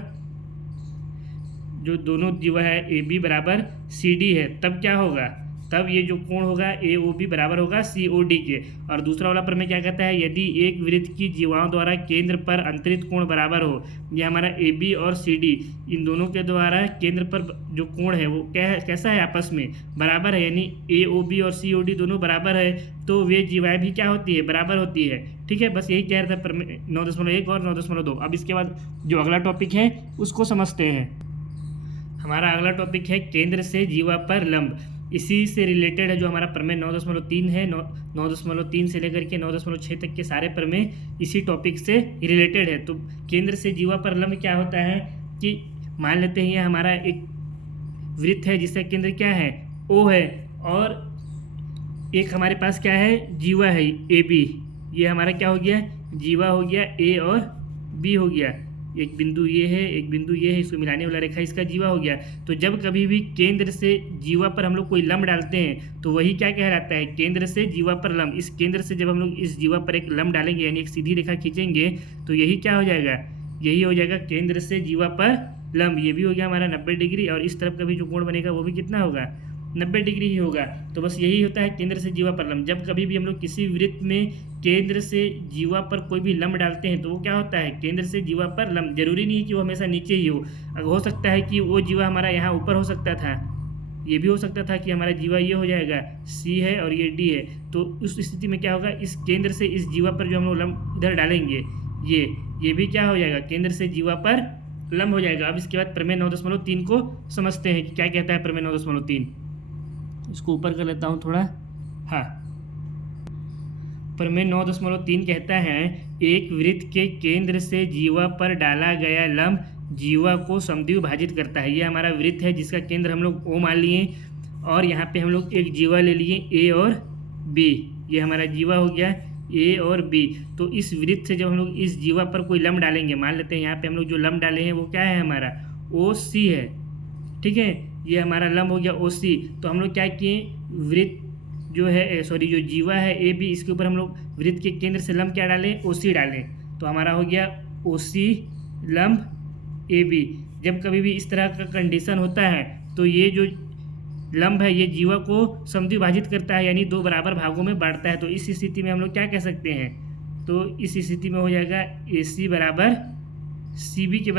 जो दोनों जीवा है AB बराबर CD है, तब क्या होगा, तब ये जो कोण होगा AOB बराबर होगा COD के। और दूसरा वाला प्रमेय क्या कहता है, यदि एक वृत्त की जीवाओं द्वारा केंद्र पर अंतरित कोण बराबर हो, ये हमारा AB और CD इन दोनों के द्वारा केंद्र पर जो कोण है वो क्या है, कैसा है, आपस में बराबर है। यानी AOB और COD दोनों बराबर है, तो वे जीवाएं भी क्या होती है, बराबर होती है। ठीक है, बस यही कह रहा था प्रमेय 9.1 और 9.2। अब इसके बाद जो अगला टॉपिक है उसको समझते हैं। हमारा अगला टॉपिक है केंद्र से जीवा पर लंब। इसी से रिलेटेड है जो हमारा प्रमेय 9.3 है। 9.3 से लेकर के 9.6 तक के सारे प्रमेय इसी टॉपिक से रिलेटेड है। तो केंद्र से जीवा पर लंब क्या होता है कि मान लेते हैं ये हमारा एक वृत्त है जिसका केंद्र क्या है, O है, और एक हमारे पास क्या है, जीवा है AB। ये हमारा क्या हो गया, जीवा हो गया A और B हो गया। एक बिंदु ये है, एक बिंदु ये है, इसको मिलाने वाला रेखा इसका जीवा हो गया। तो जब कभी भी केंद्र से जीवा पर हम लोग कोई लंब डालते हैं तो वही क्या कहलाता है, केंद्र से जीवा पर लंब। इस केंद्र से जब हम लोग इस जीवा पर एक लंब डालेंगे यानी एक सीधी रेखा खींचेंगे तो यही क्या हो जाएगा, यही हो जाएगा केंद्र से जीवा पर लंब। ये भी हो गया हमारा 90 डिग्री, और इस तरफ का भी जो कोण बनेगा वो भी कितना होगा, 90 डिग्री ही होगा। तो बस यही होता है केंद्र से जीवा पर लंब। जब कभी भी हम लोग किसी वृत्त में केंद्र से जीवा पर कोई भी लंब डालते हैं तो वो क्या होता है, केंद्र से जीवा पर लंब। जरूरी नहीं है कि वो हमेशा नीचे ही हो, अगर हो सकता है कि वो जीवा हमारा यहाँ ऊपर हो सकता था, ये भी हो सकता था कि हमारा जीवा ये हो जाएगा C है और ये D है। तो उस स्थिति में क्या होगा, इस केंद्र से इस जीवा पर जो हम लोग लंब इधर डालेंगे ये भी क्या हो जाएगा, केंद्र से जीवा पर लंब हो जाएगा। अब इसके बाद प्रमेय 9.3 को समझते हैं कि क्या कहता है प्रमेय 9.3। इसको ऊपर कर लेता हूँ थोड़ा, हाँ। प्रमेय 9.3 कहता है एक वृत्त के केंद्र से जीवा पर डाला गया लंब जीवा को समद्विभाजित करता है। ये हमारा वृत्त है जिसका केंद्र हम लोग O मान लिए और यहाँ पे हम लोग एक जीवा ले लिए A और B। ये हमारा जीवा हो गया A और B। तो इस वृत्त से जब हम लोग इस जीवा पर कोई लंब डालेंगे, मान लेते हैं यहाँ पे हम लोग जो लंब डाले हैं वो क्या है हमारा OC है, ठीक है, ये हमारा लंब हो गया OC। तो हम लोग क्या किए, वृत्त जो है जो जीवा है AB, इसके ऊपर हम लोग वृत्त के केंद्र से लंब क्या डालें, OC डालें। तो हमारा हो गया OC लंब AB। जब कभी भी इस तरह का कंडीशन होता है तो ये जो लंब है ये जीवा को समद्विभाजित करता है, यानी दो बराबर भागों में बांटता है। तो इस स्थिति में हम लोग क्या कह सकते हैं, तो इस स्थिति में हो जाएगा AC बराबर CB के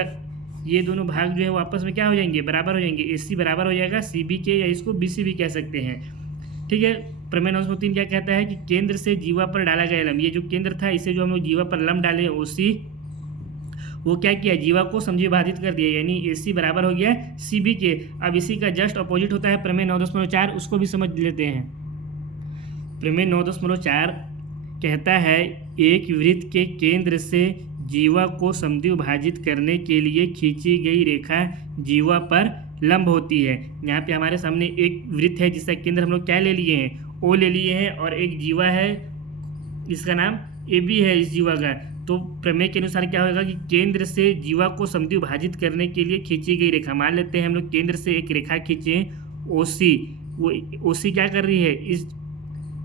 ये दोनों भाग जो है वो आपस में क्या हो जाएंगे, बराबर हो जाएंगे। AC बराबर हो जाएगा CB के, या इसको BC भी कह सकते हैं, ठीक है। प्रमेय 9.3 क्या कहता है कि केंद्र से जीवा पर डाला गया लंब, ये जो केंद्र था इसे जो हम लोग जीवा पर लंब डाले OC, वो क्या किया, जीवा को समद्विभाजित कर दिया, यानी AC बराबर हो गया CB के। अब इसी का जस्ट अपोजिट होता है प्रमेय 9.4, उसको भी समझ लेते हैं। प्रमेय 9.4 कहता है एक वृत्त के केंद्र से जीवा को समद्विभाजित करने के लिए खींची गई रेखा जीवा पर लंब होती है। यहाँ पे हमारे सामने एक वृत्त है जिसका केंद्र हम लोग क्या ले लिए हैं, O ले लिए हैं, और एक जीवा है इसका नाम AB है इस जीवा का। तो प्रमेय के अनुसार क्या होगा कि केंद्र से जीवा को समद्विभाजित करने के लिए खींची गई रेखा, मान लेते हैं हम लोग केंद्र से एक रेखा खींचे OC, वो OC क्या कर रही है, इस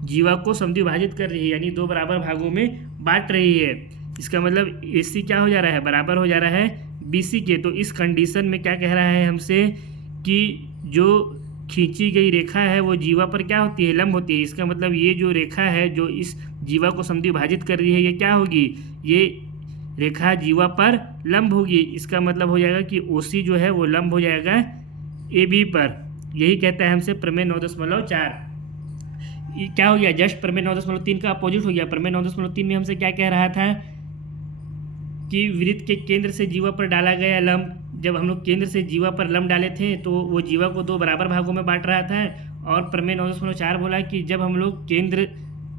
जीवा को समद्विभाजित कर रही है, यानी दो बराबर भागों में बांट रही है। इसका मतलब AC क्या हो जा रहा है, बराबर हो जा रहा है BC के। तो इस कंडीशन में क्या कह रहा है हमसे कि जो खींची गई रेखा है वो जीवा पर क्या होती है, लंब होती है। इसका मतलब ये जो रेखा है जो इस जीवा को समद्विभाजित कर रही है ये क्या होगी, ये रेखा जीवा पर लंब होगी। इसका मतलब हो जाएगा कि OC जो है वो लंब हो जाएगा AB पर। यही कहता है हमसे प्रमेय 9.4। क्या हो गया, जस्ट प्रमेय 9.3 का अपोजिट हो गया। प्रमेय 9.3 में हमसे क्या कह रहा था कि वृत्त के केंद्र से जीवा पर डाला गया लंब, जब हम लोग केंद्र से जीवा पर लंब डाले थे तो वो जीवा को दो बराबर भागों में बांट रहा था। और प्रमेय 9.4 बोला कि जब हम लोग केंद्र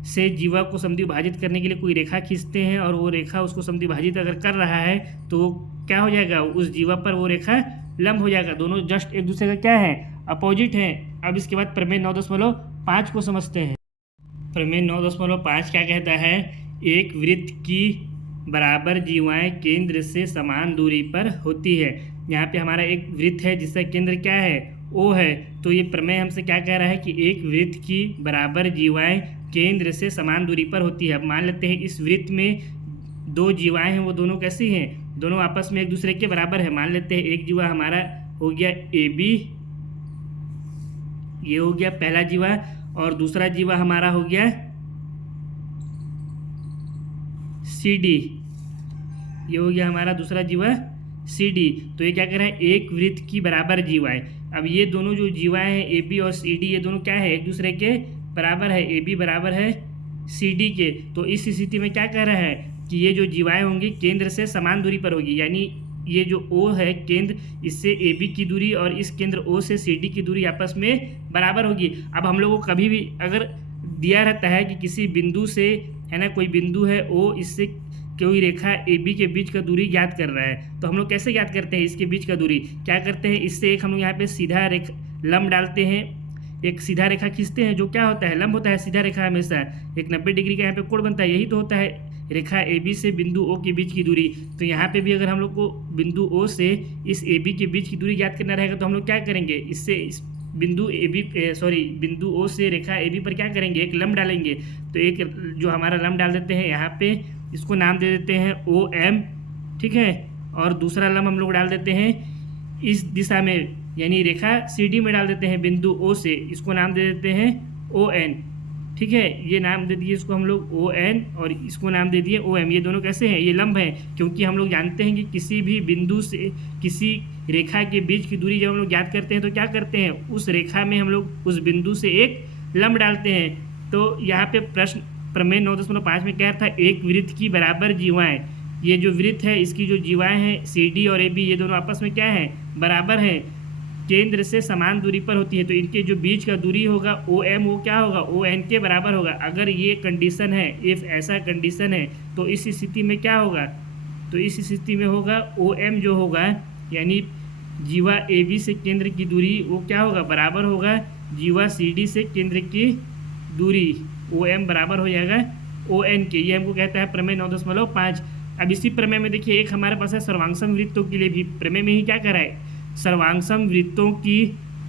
से जीवा को समद्विभाजित करने के लिए कोई रेखा खींचते हैं और वो रेखा उसको समद्विभाजित अगर कर रहा है तो क्या हो जाएगा, उस जीवा पर वो रेखा लंब हो जाएगा। दोनों जस्ट एक दूसरे का क्या है, अपोजिट है। अब इसके बाद प्रमेय 9.5 को समझते हैं। प्रमेय 9.5 क्या कहता है, एक वृत्त की बराबर जीवाएं केंद्र से समान दूरी पर होती है। यहाँ पे हमारा एक वृत्त है जिसका केंद्र क्या है, O है। तो ये प्रमेय हमसे क्या कह रहा है कि एक वृत्त की बराबर जीवाएं केंद्र से समान दूरी पर होती है। अब मान लेते हैं इस वृत्त में दो जीवाएं हैं, वो दोनों कैसी हैं, दोनों आपस में एक दूसरे के बराबर है। मान लेते हैं एक जीवा हमारा हो गया AB, ये हो गया पहला जीवा, और दूसरा जीवा हमारा हो गया CD, ये हो गया हमारा दूसरा जीवा CD। तो ये क्या कह रहा है, एक वृत्त की बराबर जीवाएं। अब ये दोनों जो जीवाएं हैं AB और CD, ये दोनों क्या है, एक दूसरे के बराबर है। AB बराबर है CD के। तो इस स्थिति में क्या कह रहा है कि ये जो जीवाएं होंगी केंद्र से समान दूरी पर होगी, यानी ये जो O है केंद्र, इससे AB की दूरी और इस केंद्र O से CD की दूरी आपस में बराबर होगी। अब हम लोगों को कभी भी अगर दिया रहता है कि किसी बिंदु से, है ना, कोई बिंदु है O, इससे कोई रेखा AB के बीच का दूरी ज्ञात कर रहा है, तो हम लोग कैसे ज्ञात करते हैं इसके बीच का दूरी, क्या करते हैं, इससे एक हम लोग यहाँ पे सीधा रेखा लंब डालते हैं, एक सीधा रेखा खींचते हैं जो क्या होता है, लंब होता है। सीधा रेखा हमेशा एक 90 डिग्री का यहाँ पे कोण बनता है, यही तो होता है रेखा AB से बिंदु O के बीच की दूरी। तो यहाँ पे भी अगर हम लोग को बिंदु O से इस AB के बीच की दूरी ज्ञात करना रहेगा तो हम लोग क्या करेंगे, इससे इस बिंदु O से रेखा AB पर क्या करेंगे, एक लंब डालेंगे। तो एक जो हमारा लंब डाल देते हैं यहाँ पे, इसको नाम दे देते हैं OM, ठीक है। और दूसरा लंब हम लोग डाल देते हैं इस दिशा में, यानी रेखा CD में डाल देते हैं बिंदु O से, इसको नाम दे देते हैं ON, ठीक है। ये नाम दे दिए इसको हम लोग ON, और इसको नाम दे दिए OM। ये दोनों कैसे हैं, ये लंब हैं, क्योंकि हम लोग जानते हैं कि किसी भी बिंदु से किसी रेखा के बीच की दूरी जब हम लोग ज्ञात करते हैं तो क्या करते हैं, उस रेखा में हम लोग उस बिंदु से एक लंब डालते हैं। तो यहाँ पे प्रश्न प्रमेय 9.5 में क्या था, एक वृत्त की बराबर जीवाएं, ये जो वृत्त है इसकी जो जीवाएं हैं CD और AB, ये दोनों आपस में क्या है, बराबर हैं। केंद्र से समान दूरी पर होती है, तो इनके जो बीच का दूरी होगा OM वो क्या होगा, ON के बराबर होगा। अगर ये कंडीशन है, इफ़ ऐसा कंडीशन है, तो इस स्थिति में क्या होगा, तो इस स्थिति में होगा OM जो होगा यानी जीवा AB से केंद्र की दूरी वो क्या होगा, बराबर होगा जीवा CD से केंद्र की दूरी, OM बराबर हो जाएगा ON के। ये हमको कहता है प्रमेय 9.5। अब इसी प्रमेय में देखिए एक हमारे पास है सर्वांगसम वृत्तों के लिए भी, प्रमेय में ही क्या करा है, सर्वांगसम वृत्तों की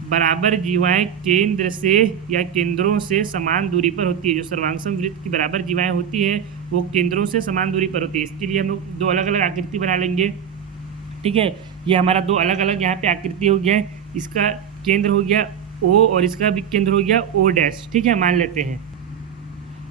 बराबर जीवाएं केंद्र से या केंद्रों से समान दूरी पर होती है। जो सर्वांगसम वृत्त की बराबर जीवाएं होती है वो केंद्रों से समान दूरी पर होती है। इसके लिए हम लोग दो अलग अलग आकृति बना लेंगे, ठीक है। ये हमारा दो अलग अलग यहाँ पे आकृति हो गया, इसका केंद्र हो गया O और इसका भी केंद्र हो गया O', ठीक है, मान लेते हैं।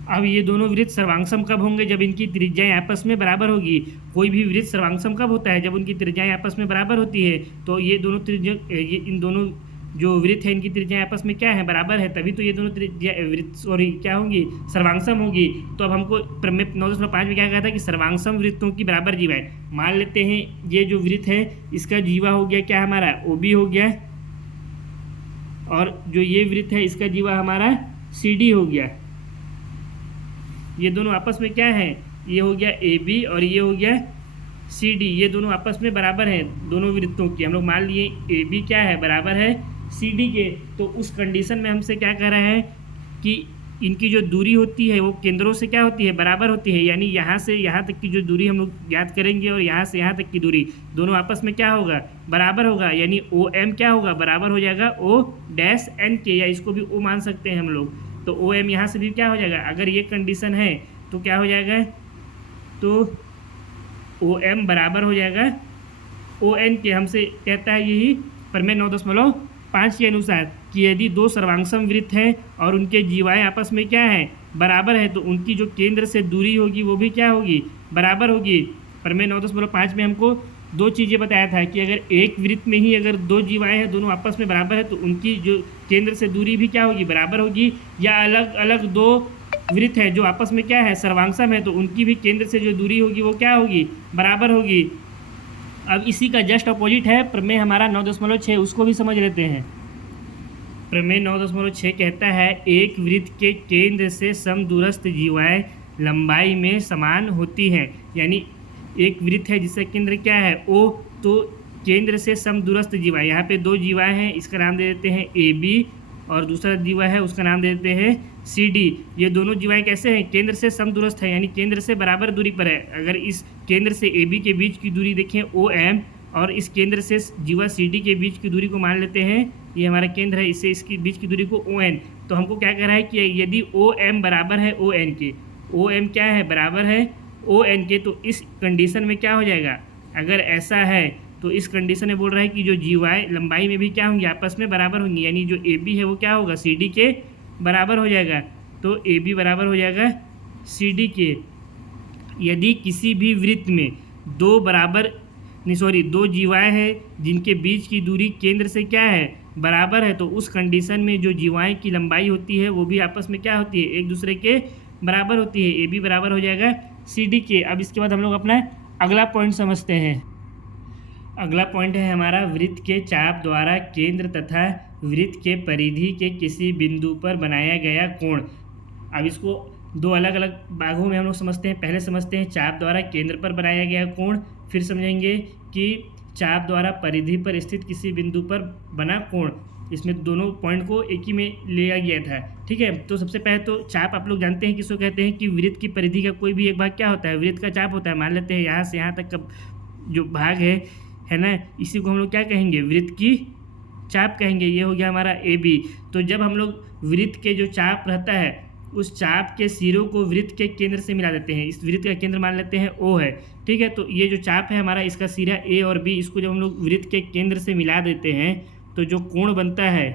अब ये दोनों वृत्त सर्वांगसम कब होंगे, जब इनकी त्रिज्याएं आपस में बराबर होगी। कोई भी वृत्त सर्वांगसम कब होता है, जब उनकी त्रिज्याएं आपस में बराबर होती है। तो ये दोनों त्रिज्या, ये इन दोनों जो वृत्त है इनकी त्रिज्याएं आपस में क्या है, बराबर है, तभी तो ये दोनों त्रिज्या वृत्त सॉरी क्या होंगी, सर्वांगसम होगी। तो अब हमको प्रमेय 9.5 में क्या कहा था कि सर्वांगसम वृत्तों की बराबर जीवाएं, मान लेते हैं ये जो वृत्त है इसका जीवा हो गया क्या हमारा, OB हो गया, और जो ये वृत्त है इसका जीवा हमारा CD हो गया। ये दोनों आपस में क्या है, ये हो गया AB और ये हो गया CD, ये दोनों आपस में बराबर हैं दोनों वृत्तों की। हम लोग मान लिए AB क्या है, बराबर है CD के। तो उस कंडीशन में हमसे क्या कह रहा है कि इनकी जो दूरी होती है वो केंद्रों से क्या होती है, बराबर होती है। यानी यहाँ से यहाँ तक की जो दूरी हम लोग ज्ञात करेंगे और यहाँ से यहाँ तक की दूरी दोनों आपस में क्या होगा, बराबर होगा। यानी OM क्या होगा, बराबर हो जाएगा O'(n) के, या इसको भी O मान सकते हैं हम लोग। तो OM यहाँ से भी क्या हो जाएगा, अगर ये कंडीशन है तो क्या हो जाएगा, तो OM बराबर हो जाएगा ON के। हमसे कहता है यही प्रमेय 9.5 के अनुसार कि यदि दो सर्वांगसम वृत्त हैं और उनके जीवाएं आपस में क्या है, बराबर है, तो उनकी जो केंद्र से दूरी होगी वो भी क्या होगी, बराबर होगी। प्रमेय 9.5 में हमको दो चीज़ें बताया था कि अगर एक वृत्त में ही अगर दो जीवाएं हैं दोनों आपस में बराबर है तो उनकी जो केंद्र से दूरी भी क्या होगी, बराबर होगी। या अलग अलग दो वृत्त है जो आपस में क्या है, सर्वांगसम है, तो उनकी भी केंद्र से जो दूरी होगी वो क्या होगी, बराबर होगी। अब इसी का जस्ट अपोजिट है प्रमेय हमारा 9.6, उसको भी समझ लेते हैं। प्रमेय 9.6 कहता है एक वृत्त के केंद्र से समदूरस्थ जीवाएं लंबाई में समान होती हैं। यानी एक वृत्त है जिसका केंद्र क्या है O, तो केंद्र से समदूरस्थ जीवा, यहाँ पे दो जीवाएं हैं, इसका नाम दे देते हैं AB और दूसरा जीवा है उसका नाम दे देते हैं CD। ये दोनों जीवाएं कैसे हैं, केंद्र से समदूरस्थ है, यानी केंद्र से बराबर दूरी पर है। अगर इस केंद्र से AB के बीच की दूरी देखें OM और इस केंद्र से जीवा CD के बीच की दूरी को मान लेते हैं ये हमारा केंद्र है, इससे इसकी बीच की दूरी को ON। तो हमको क्या कह रहा है कि यदि OM बराबर है ON के, OM क्या है, बराबर है ON के, तो इस कंडीशन में क्या हो जाएगा, अगर ऐसा है तो इस कंडीशन में बोल रहा है कि जो जीवाएं लंबाई में भी क्या होंगी, आपस में बराबर होंगी। यानी जो AB है वो क्या होगा, CD के बराबर हो जाएगा। तो AB बराबर हो जाएगा CD के। यदि किसी भी वृत्त में दो जीवाएं हैं जिनके बीच की दूरी केंद्र से क्या है, बराबर है, तो उस कंडीशन में जो जीवाएं की लंबाई होती है वो भी आपस में क्या होती है, एक दूसरे के बराबर होती है। AB बराबर हो जाएगा CD के। अब इसके बाद हम लोग अपना अगला पॉइंट समझते हैं। अगला पॉइंट है हमारा वृत्त के चाप द्वारा केंद्र तथा वृत्त के परिधि के किसी बिंदु पर बनाया गया कोण। अब इसको दो अलग अलग भागों में हम लोग समझते हैं। पहले समझते हैं चाप द्वारा केंद्र पर बनाया गया कोण, फिर समझेंगे कि चाप द्वारा परिधि पर स्थित किसी बिंदु पर बना कोण। इसमें दोनों पॉइंट को एक ही में लिया गया था, ठीक है। तो सबसे पहले तो चाप आप लोग जानते हैं किसको कहते हैं कि वृत्त की परिधि का कोई भी एक भाग क्या होता है, वृत्त का चाप होता है। मान लेते हैं यहाँ से यहाँ तक का जो भाग है ना, इसी को हम लोग क्या कहेंगे, वृत्त की चाप कहेंगे। ये हो गया हमारा AB। तो जब हम लोग वृत्त के जो चाप रहता है उस चाप के सिरों को वृत्त के केंद्र से मिला देते हैं। इस वृत्त का केंद्र मान लेते हैं O है, ठीक है। तो ये जो चाप है हमारा, इसका सिरा A और B, इसको जब हम लोग वृत्त के केंद्र से मिला देते हैं तो जो कोण बनता है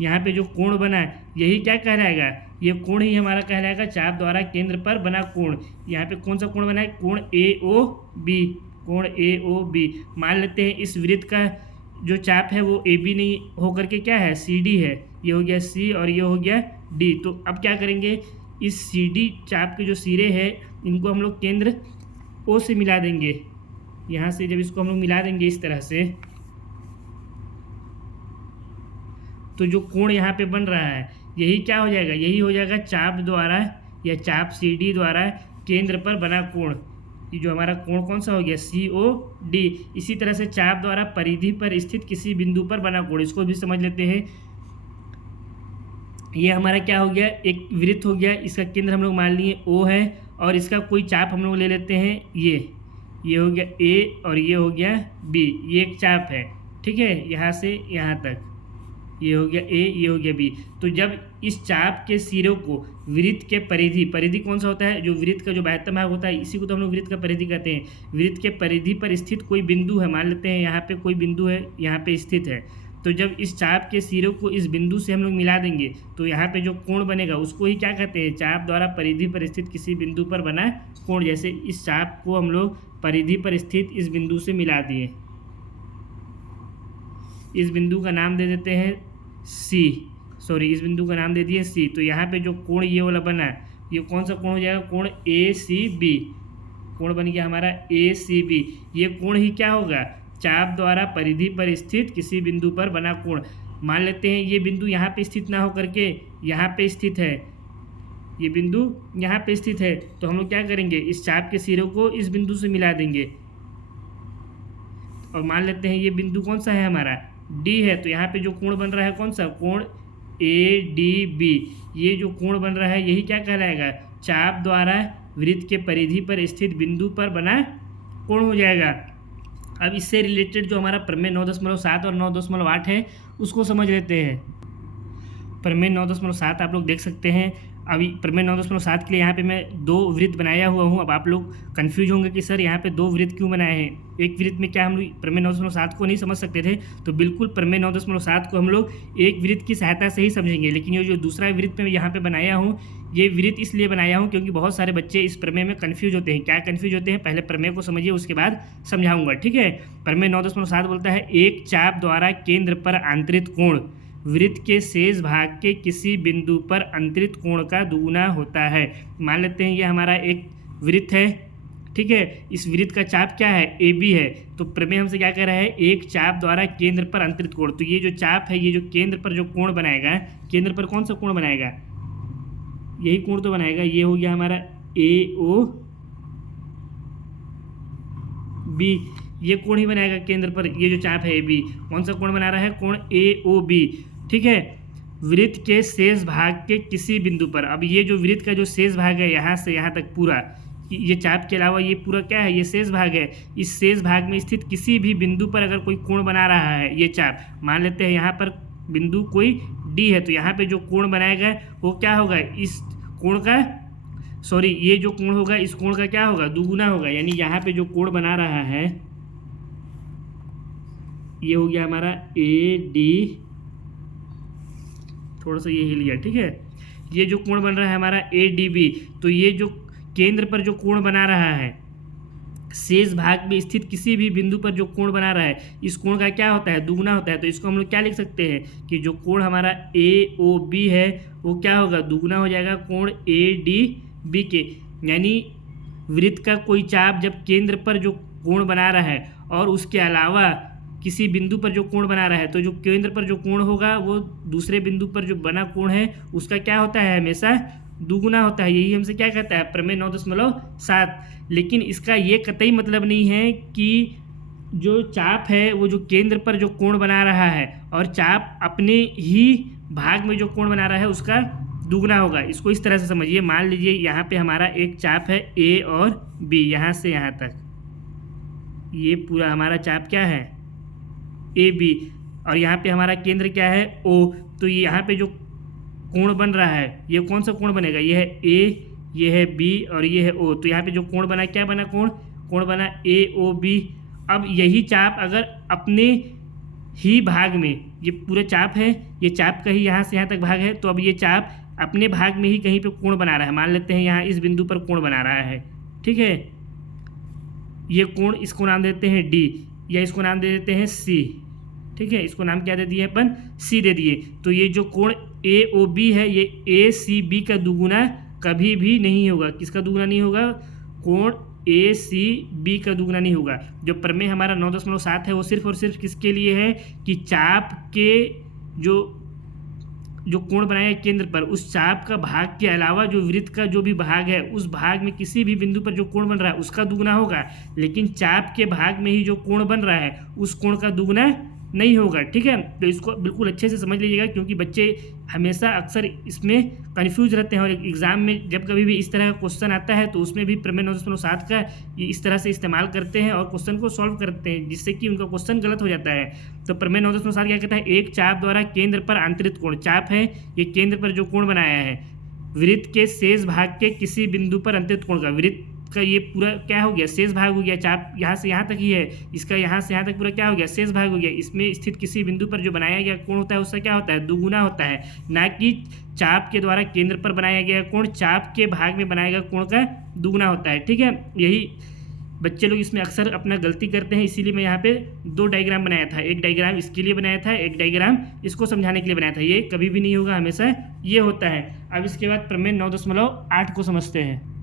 यहाँ पे जो कोण बना है यही क्या कहलाएगा, ये कोण ही हमारा कहलाएगा चाप द्वारा केंद्र पर बना कोण। यहाँ पे कौन सा कोण बना है, कोण AOB, कोण AOB। मान लेते हैं इस वृत्त का जो चाप है वो AB नहीं होकर के क्या है, CD है। ये हो गया C और ये हो गया D। तो अब क्या करेंगे, इस CD चाप के जो सिरे हैं इनको हम लोग केंद्र ओ से मिला देंगे, यहाँ से जब इसको हम लोग मिला देंगे इस तरह से, तो जो कोण यहाँ पे बन रहा है यही क्या हो जाएगा, यही हो जाएगा चाप द्वारा या चाप CD द्वारा केंद्र पर बना कोण। ये जो हमारा कोण कौन सा हो गया, COD। इसी तरह से चाप द्वारा परिधि पर स्थित किसी बिंदु पर बना कोण, इसको भी समझ लेते हैं। ये हमारा क्या हो गया, एक वृत्त हो गया, इसका केंद्र हम लोग मान लिए O है, और इसका कोई चाप हम लोग ले लेते हैं, ये हो गया A और ये हो गया B, ये एक चाप है, ठीक है, यहाँ से यहाँ तक ये हो गया A, ये हो गया B। तो जब इस चाप के सिरों को वृत्त के परिधि कौन सा होता है, जो वृत्त का जो बाह्यतम भाग होता है इसी को तो हम लोग वृत्त का परिधि कहते हैं। वृत्त के परिधि पर स्थित कोई बिंदु है, मान लेते हैं यहाँ पे कोई बिंदु है, यहाँ पे स्थित है, तो जब इस चाप के सिरों को इस बिंदु से हम लोग मिला देंगे तो यहाँ पे जो कोण बनेगा उसको ही क्या कहते हैं, चाप द्वारा परिधि पर स्थित किसी बिंदु पर बना कोण। जैसे इस चाप को हम लोग परिधि पर स्थित इस बिंदु से मिला दिए, इस बिंदु का नाम दे देते हैं इस बिंदु का नाम दे दिए C। तो यहाँ पे जो कोण ये वाला बना, ये कौन सा कोण हो जाएगा, कोण ACB, कोण बन गया हमारा ACB। ये कोण ही क्या होगा, चाप द्वारा परिधि पर स्थित किसी बिंदु पर बना कोण। मान लेते हैं ये बिंदु यहाँ पे स्थित ना हो करके यहाँ पे स्थित है, ये बिंदु यहाँ पे स्थित है, तो हम लोग क्या करेंगे, इस चाप के सिरों को इस बिंदु से मिला देंगे। और मान लेते हैं ये बिंदु कौन सा है हमारा, D है, तो यहाँ पे जो कोण बन रहा है कौन सा, कोण ADB। ये जो कोण बन रहा है यही क्या कहलाएगा, चाप द्वारा वृत्त के परिधि पर स्थित बिंदु पर बना कोण हो जाएगा। अब इससे रिलेटेड जो हमारा प्रमेय 9.7 और 9.8 है उसको समझ लेते हैं। प्रमेय 9.7 आप लोग देख सकते हैं। अभी प्रमेय 9.7 के लिए यहाँ पे मैं दो वृत्त बनाया हुआ हूँ। अब आप लोग कंफ्यूज होंगे कि सर यहाँ पे दो वृत्त क्यों बनाए हैं, एक वृत्त में क्या हम लोग प्रमेय 9.7 को नहीं समझ सकते थे। तो बिल्कुल प्रमेय 9.7 को हम लोग एक वृत्त की सहायता से ही समझेंगे। लेकिन ये जो दूसरा वृत्त मैं यहाँ पे बनाया हूँ, ये वृत्त इसलिए बनाया हूँ क्योंकि बहुत सारे बच्चे इस प्रमेय में कन्फ्यूज होते हैं। क्या कन्फ्यूज होते हैं, पहले प्रमेय को समझिए उसके बाद समझाऊंगा, ठीक है। प्रमेय 9.7 बोलता है, एक चाप द्वारा केंद्र पर आंतरित कोण वृत्त के शेष भाग के किसी बिंदु पर अंतरित कोण का दुगुना होता है। मान लेते हैं ये हमारा एक वृत्त है, ठीक है। इस वृत्त का चाप क्या है, AB है। तो प्रमेय हमसे क्या कह रहा है, एक चाप द्वारा केंद्र पर अंतरित कोण। तो ये जो चाप है, ये जो केंद्र पर जो कोण बनाएगा, केंद्र पर कौन सा कोण बनाएगा, यही कोण तो बनाएगा। ये हो गया हमारा AOB, ये कोण ही बनाएगा केंद्र पर। ये जो चाप है AB, कौन सा कोण बना रहा है, कोण AOB, ठीक है। वृत्त के शेष भाग के किसी बिंदु पर, अब ये जो वृत्त का जो शेष भाग है यहाँ से यहाँ तक पूरा, ये चाप के अलावा ये पूरा क्या है, ये शेष भाग है। इस शेष भाग में स्थित किसी भी बिंदु पर अगर कोई कोण बना रहा है ये चाप, मान लेते हैं यहाँ पर बिंदु कोई D है, तो यहाँ पे जो कोण बनाएगा वो क्या होगा, इस कोण का ये जो कोण होगा इस कोण का क्या होगा, दुगुना होगा। यानी यहाँ पे जो कोण बना रहा है ये हो गया हमारा AD, थोड़ा सा ये हिल गया, ठीक है। ये जो कोण बन रहा है हमारा ADB, तो ये जो केंद्र पर जो कोण बना रहा है, शेष भाग में स्थित किसी भी बिंदु पर जो कोण बना रहा है, इस कोण का क्या होता है, दुगुना होता है। तो इसको हम लोग क्या लिख सकते हैं कि जो कोण हमारा AOB है वो क्या होगा, दुगुना हो जाएगा कोण ADB के। यानी वृत्त का कोई चाप जब केंद्र पर जो कोण बना रहा है और उसके अलावा किसी बिंदु पर जो कोण बना रहा है, तो जो केंद्र पर जो कोण होगा वो दूसरे बिंदु पर जो बना कोण है उसका क्या होता है, हमेशा दुगुना होता है। यही हमसे क्या कहता है, प्रमेय 9.7। लेकिन इसका ये कतई मतलब नहीं है कि जो चाप है वो जो केंद्र पर जो कोण बना रहा है और चाप अपने ही भाग में जो कोण बना रहा है उसका दुगुना होगा। इसको इस तरह से समझिए। मान लीजिए यहाँ पे हमारा एक चाप है A और B, यहाँ से यहाँ तक ये पूरा हमारा चाप क्या है, AB, और यहाँ पे हमारा केंद्र क्या है, O। तो ये यहाँ पे जो कोण बन रहा है ये कौन सा कोण बनेगा, ये है A, ये है B और ये है O। तो यहाँ पे जो कोण बना, क्या बना, कोण बना AOB। अब यही चाप अगर अपने ही भाग में, ये पूरे चाप है, ये चाप का ही यहाँ से यहाँ तक भाग है, तो अब ये चाप अपने भाग में ही कहीं पे कोण बना रहा है। मान लेते हैं यहाँ इस बिंदु पर कोण बना रहा है, ठीक है। ये कोण, इसको नाम देते हैं D या इसको नाम दे देते हैं C, ठीक है। इसको नाम क्या दे दिए अपन, C दे दिए। तो ये जो कोण AOB है ये ACB का दुगुना कभी भी नहीं होगा। किसका दुगुना नहीं होगा, कोण ACB का दुगना नहीं होगा। जो प्रमेय हमारा 9.7 है वो सिर्फ और सिर्फ किसके लिए है कि चाप के जो कोण बनाया है केंद्र पर, उस चाप का भाग के अलावा जो वृत्त का जो भी भाग है उस भाग में किसी भी बिंदु पर जो कोण बन रहा है उसका दुगना होगा, लेकिन चाप के भाग में ही जो कोण बन रहा है उस कोण का दुगना नहीं होगा। ठीक है, तो इसको बिल्कुल अच्छे से समझ लीजिएगा, क्योंकि बच्चे हमेशा अक्सर इसमें कंफ्यूज रहते हैं और एग्जाम में जब कभी भी इस तरह का क्वेश्चन आता है तो उसमें भी प्रमेय 9.7 का ये इस तरह से इस्तेमाल करते हैं और क्वेश्चन को सॉल्व करते हैं, जिससे कि उनका क्वेश्चन गलत हो जाता है। तो प्रमेय 9.7 क्या कहता है, एक चाप द्वारा केंद्र पर आंतरिक कोण, चाप है ये केंद्र पर जो कोण बनाया है, वृत्त के शेष भाग के किसी बिंदु पर अंतरित कोण का, वृत्त का ये पूरा क्या हो गया, शेष भाग हो गया, चाप यहाँ से यहाँ तक ही है, इसका यहाँ से यहाँ तक पूरा क्या हो गया, शेष भाग हो गया, इसमें स्थित किसी बिंदु पर जो बनाया गया कोण होता है उसका क्या होता है, दुगुना होता है, ना कि चाप के द्वारा केंद्र पर बनाया गया कोण चाप के भाग में बनाया गया कोण का दुगुना होता है। ठीक है, यही बच्चे लोग इसमें अक्सर अपना गलती करते हैं, इसीलिए मैं यहाँ पे 2 डायग्राम बनाया था, एक डायग्राम इसके लिए बनाया था, एक डायग्राम इसको समझाने के लिए बनाया था। ये कभी भी नहीं होगा, हमेशा ये होता है। अब इसके बाद प्रमेय 9.8 को समझते हैं।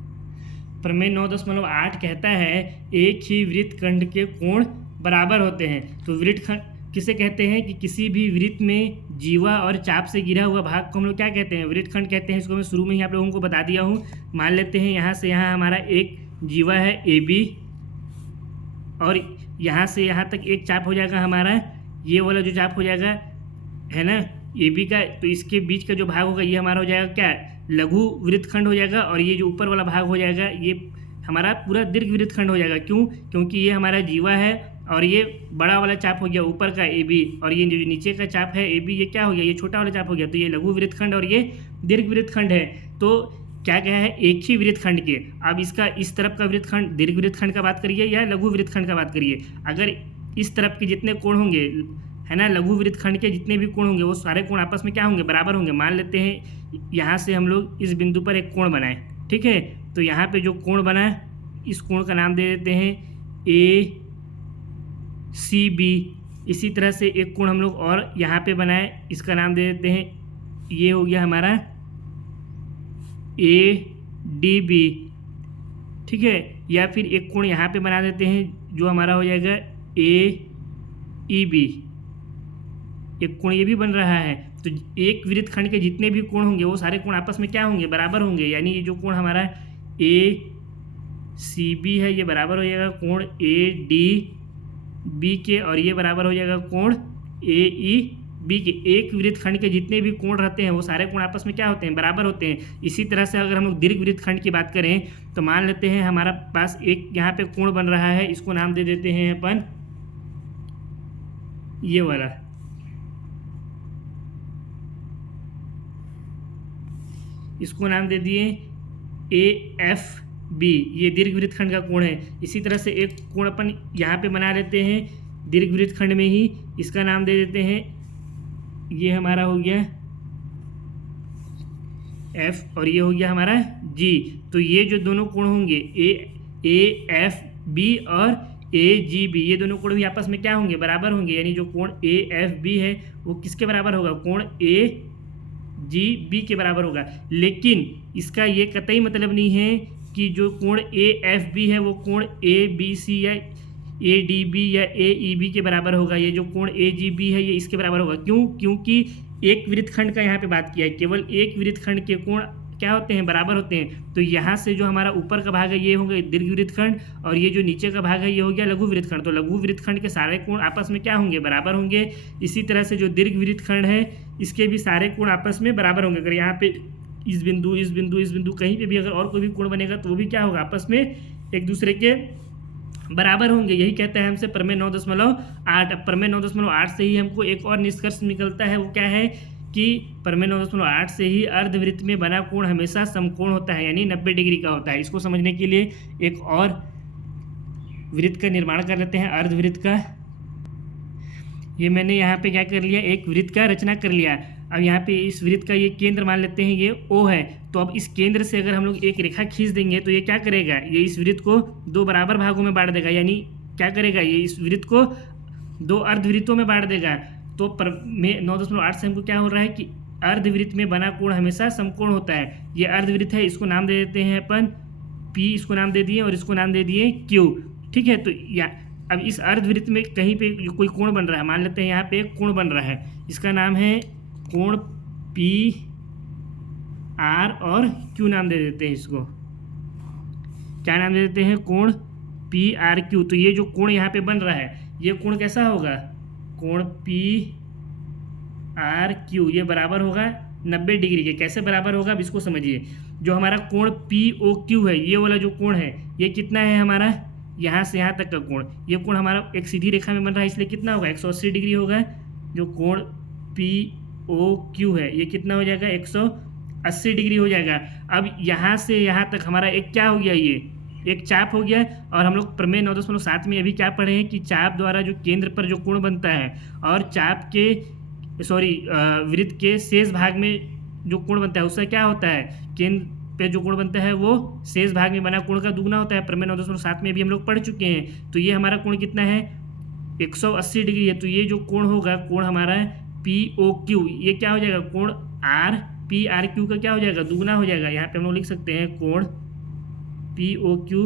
प्रमेय 9.8 कहता है एक ही वृत्त खंड के कोण बराबर होते हैं। तो वृत्त खंड किसे कहते हैं कि किसी भी वृत्त में जीवा और चाप से घिरा हुआ भाग को हम लोग क्या कहते हैं, वृत्त खंड कहते हैं। इसको मैं शुरू में ही आप लोगों को बता दिया हूँ। मान लेते हैं यहाँ से यहाँ हमारा एक जीवा है AB, और यहाँ से यहाँ तक एक चाप हो जाएगा हमारा, ये वाला जो चाप हो जाएगा है ना AB का, तो इसके बीच का जो भाग होगा ये हमारा हो जाएगा क्या, लघु वृत्तखंड हो जाएगा, और ये जो ऊपर वाला भाग हो जाएगा ये हमारा पूरा दीर्घ वृत्तखंड हो जाएगा। क्यों, क्योंकि ये हमारा जीवा है और ये बड़ा वाला चाप हो गया ऊपर का AB, और ये जो नीचे का चाप है AB ये क्या हो गया, ये छोटा वाला चाप हो गया। तो ये लघु वृत्तखंड और ये दीर्घ वृत्तखंड है। तो क्या क्या है, एक ही वृत्तखंड के, अब इसका इस तरफ का वृत्तखंड दीर्घ वृत्तखंड का बात करिए या लघु वृत्तखंड का बात करिए, अगर इस तरफ के जितने कोण होंगे है ना, लघु वृत्तखंड के जितने भी कोण होंगे वो सारे कोण आपस में क्या होंगे, बराबर होंगे। मान लेते हैं यहाँ से हम लोग इस बिंदु पर एक कोण बनाए, ठीक है, तो यहाँ पे जो कोण बना इस कोण का नाम दे देते हैं ACB। इसी तरह से एक कोण हम लोग और यहाँ पे बनाए, इसका नाम दे देते हैं, ये हो गया हमारा ADB, ठीक है। या फिर एक कोण यहाँ पे बना देते हैं जो हमारा हो जाएगा AEB, एक कोण ये भी बन रहा है। तो एक वृत्तखंड के जितने भी कोण होंगे वो सारे कोण आपस में क्या होंगे, बराबर होंगे। यानी ये जो कोण हमारा ACB है ये बराबर हो जाएगा कोण ADB के, और ये बराबर हो जाएगा कोण AEB के। एक वृत्तखंड के जितने भी कोण रहते हैं वो सारे कोण आपस में क्या होते हैं, बराबर होते हैं। इसी तरह से अगर हम लोग दीर्घ वृत्तखंड की बात करें तो मान लेते हैं हमारा पास एक यहाँ पे कोण बन रहा है, इसको नाम दे देते हैं अपन ये वाला, इसको नाम दे दिए AFB, ये दीर्घ वृत्तखंड का कोण है। इसी तरह से एक कोण अपन यहाँ पे बना लेते हैं दीर्घ वृत्तखंड में ही, इसका नाम दे देते हैं, ये हमारा हो गया F और ये हो गया हमारा G। तो ये जो दोनों कोण होंगे AFB और AGB, ये दोनों कोण भी आपस में क्या होंगे, बराबर होंगे। यानी जो कोण AFB है वो किसके बराबर होगा, कोण AGB के बराबर होगा। लेकिन इसका ये कतई मतलब नहीं है कि जो कोण AFB है वो कोण ABC या ADB या AEB के बराबर होगा। ये जो कोण AGB है ये इसके बराबर होगा। क्यों, क्योंकि एक वृत्तखंड का यहाँ पे बात किया है, केवल एक वृत्तखंड के कोण क्या होते हैं, बराबर होते हैं। तो यहाँ से जो हमारा ऊपर का भाग है ये हो गया दीर्घ वृत्तखंड, और ये जो नीचे का भाग है ये हो गया लघु वृत्तखंड। तो लघु वृत्तखंड के सारे कोण आपस में क्या होंगे, बराबर होंगे। इसी तरह से जो दीर्घ वृत्तखंड है इसके भी सारे कोण आपस में बराबर होंगे। अगर यहाँ पे इस बिंदु इस बिंदु इस बिंदु कहीं पे भी अगर और कोई भी कोण बनेगा तो वो भी क्या होगा, आपस में एक दूसरे के बराबर होंगे। यही कहता है हमसे प्रमेय 9.8। अब प्रमेय 9.8 से ही हमको एक और निष्कर्ष निकलता है, वो क्या है कि प्रमेय 9.8 से ही अर्धवृत्त में बना कोण हमेशा समकोण होता है, यानी 90 डिग्री का होता है। इसको समझने के लिए एक और वृत्त का निर्माण कर लेते हैं, अर्धवृत्त का। ये मैंने यहाँ पे क्या कर लिया, एक वृत्त का रचना कर लिया। अब यहाँ पे इस वृत्त का ये केंद्र मान लेते हैं ये O है। तो अब इस केंद्र से अगर हम लोग एक रेखा खींच देंगे तो ये क्या करेगा, ये इस वृत्त को 2 बराबर भागों में बांट देगा। यानी क्या करेगा, ये इस वृत्त को 2 अर्धवृत्तों में बांट देगा। तो प्रमेय 9.8 से हमको क्या हो रहा है कि अर्धवृत्त में बना कोण हमेशा समकोण होता है। ये अर्धवृत्त है, इसको नाम दे देते हैं अपन पी इसको नाम दे दिए और इसको नाम दे दिए क्यू। ठीक है, तो या अब इस अर्धवृत्त में कहीं पे जो कोई कोण बन रहा है, मान लेते हैं यहाँ पे एक कोण बन रहा है, इसका नाम है कोण पी आर और क्यू नाम दे देते हैं इसको। क्या नाम दे देते हैं? कोण पी आर क्यू। तो ये जो कोण यहाँ पे बन रहा है, ये कोण कैसा होगा? कोण पी आर क्यू ये बराबर होगा 90 डिग्री के। कैसे बराबर होगा अब इसको समझिए। जो हमारा कोण पी ओ क्यू है, ये वाला जो कोण है, ये कितना है हमारा? यहाँ से यहाँ तक का कोण, ये कोण हमारा एक सीधी रेखा में बन रहा है, इसलिए कितना होगा? 180 डिग्री होगा। जो कोण पी ओ क्यू है, ये कितना हो जाएगा? 180 डिग्री हो जाएगा। अब यहाँ से यहाँ तक हमारा एक क्या हो गया? ये एक चाप हो गया। और हम लोग प्रमेय 9.7 में अभी क्या पढ़े हैं कि चाप द्वारा जो केंद्र पर जो कोण बनता है और चाप के वृत्त के शेष भाग में जो कोण बनता है उसका क्या होता है? केंद्र पे जो कोण बनता है वो शेष भाग में बना कोण का दुगना होता है। प्रमेय 9.7 में भी हम लोग पढ़ चुके हैं। तो ये हमारा कोण कितना है? 180 डिग्री है। तो ये जो कोण होगा, कोण हमारा पी ओ क्यू, ये क्या हो जाएगा? कोण आर पी आर क्यू का क्या हो जाएगा? दुगना हो जाएगा। यहाँ पे हम लोग लिख सकते हैं कोण पी ओ क्यू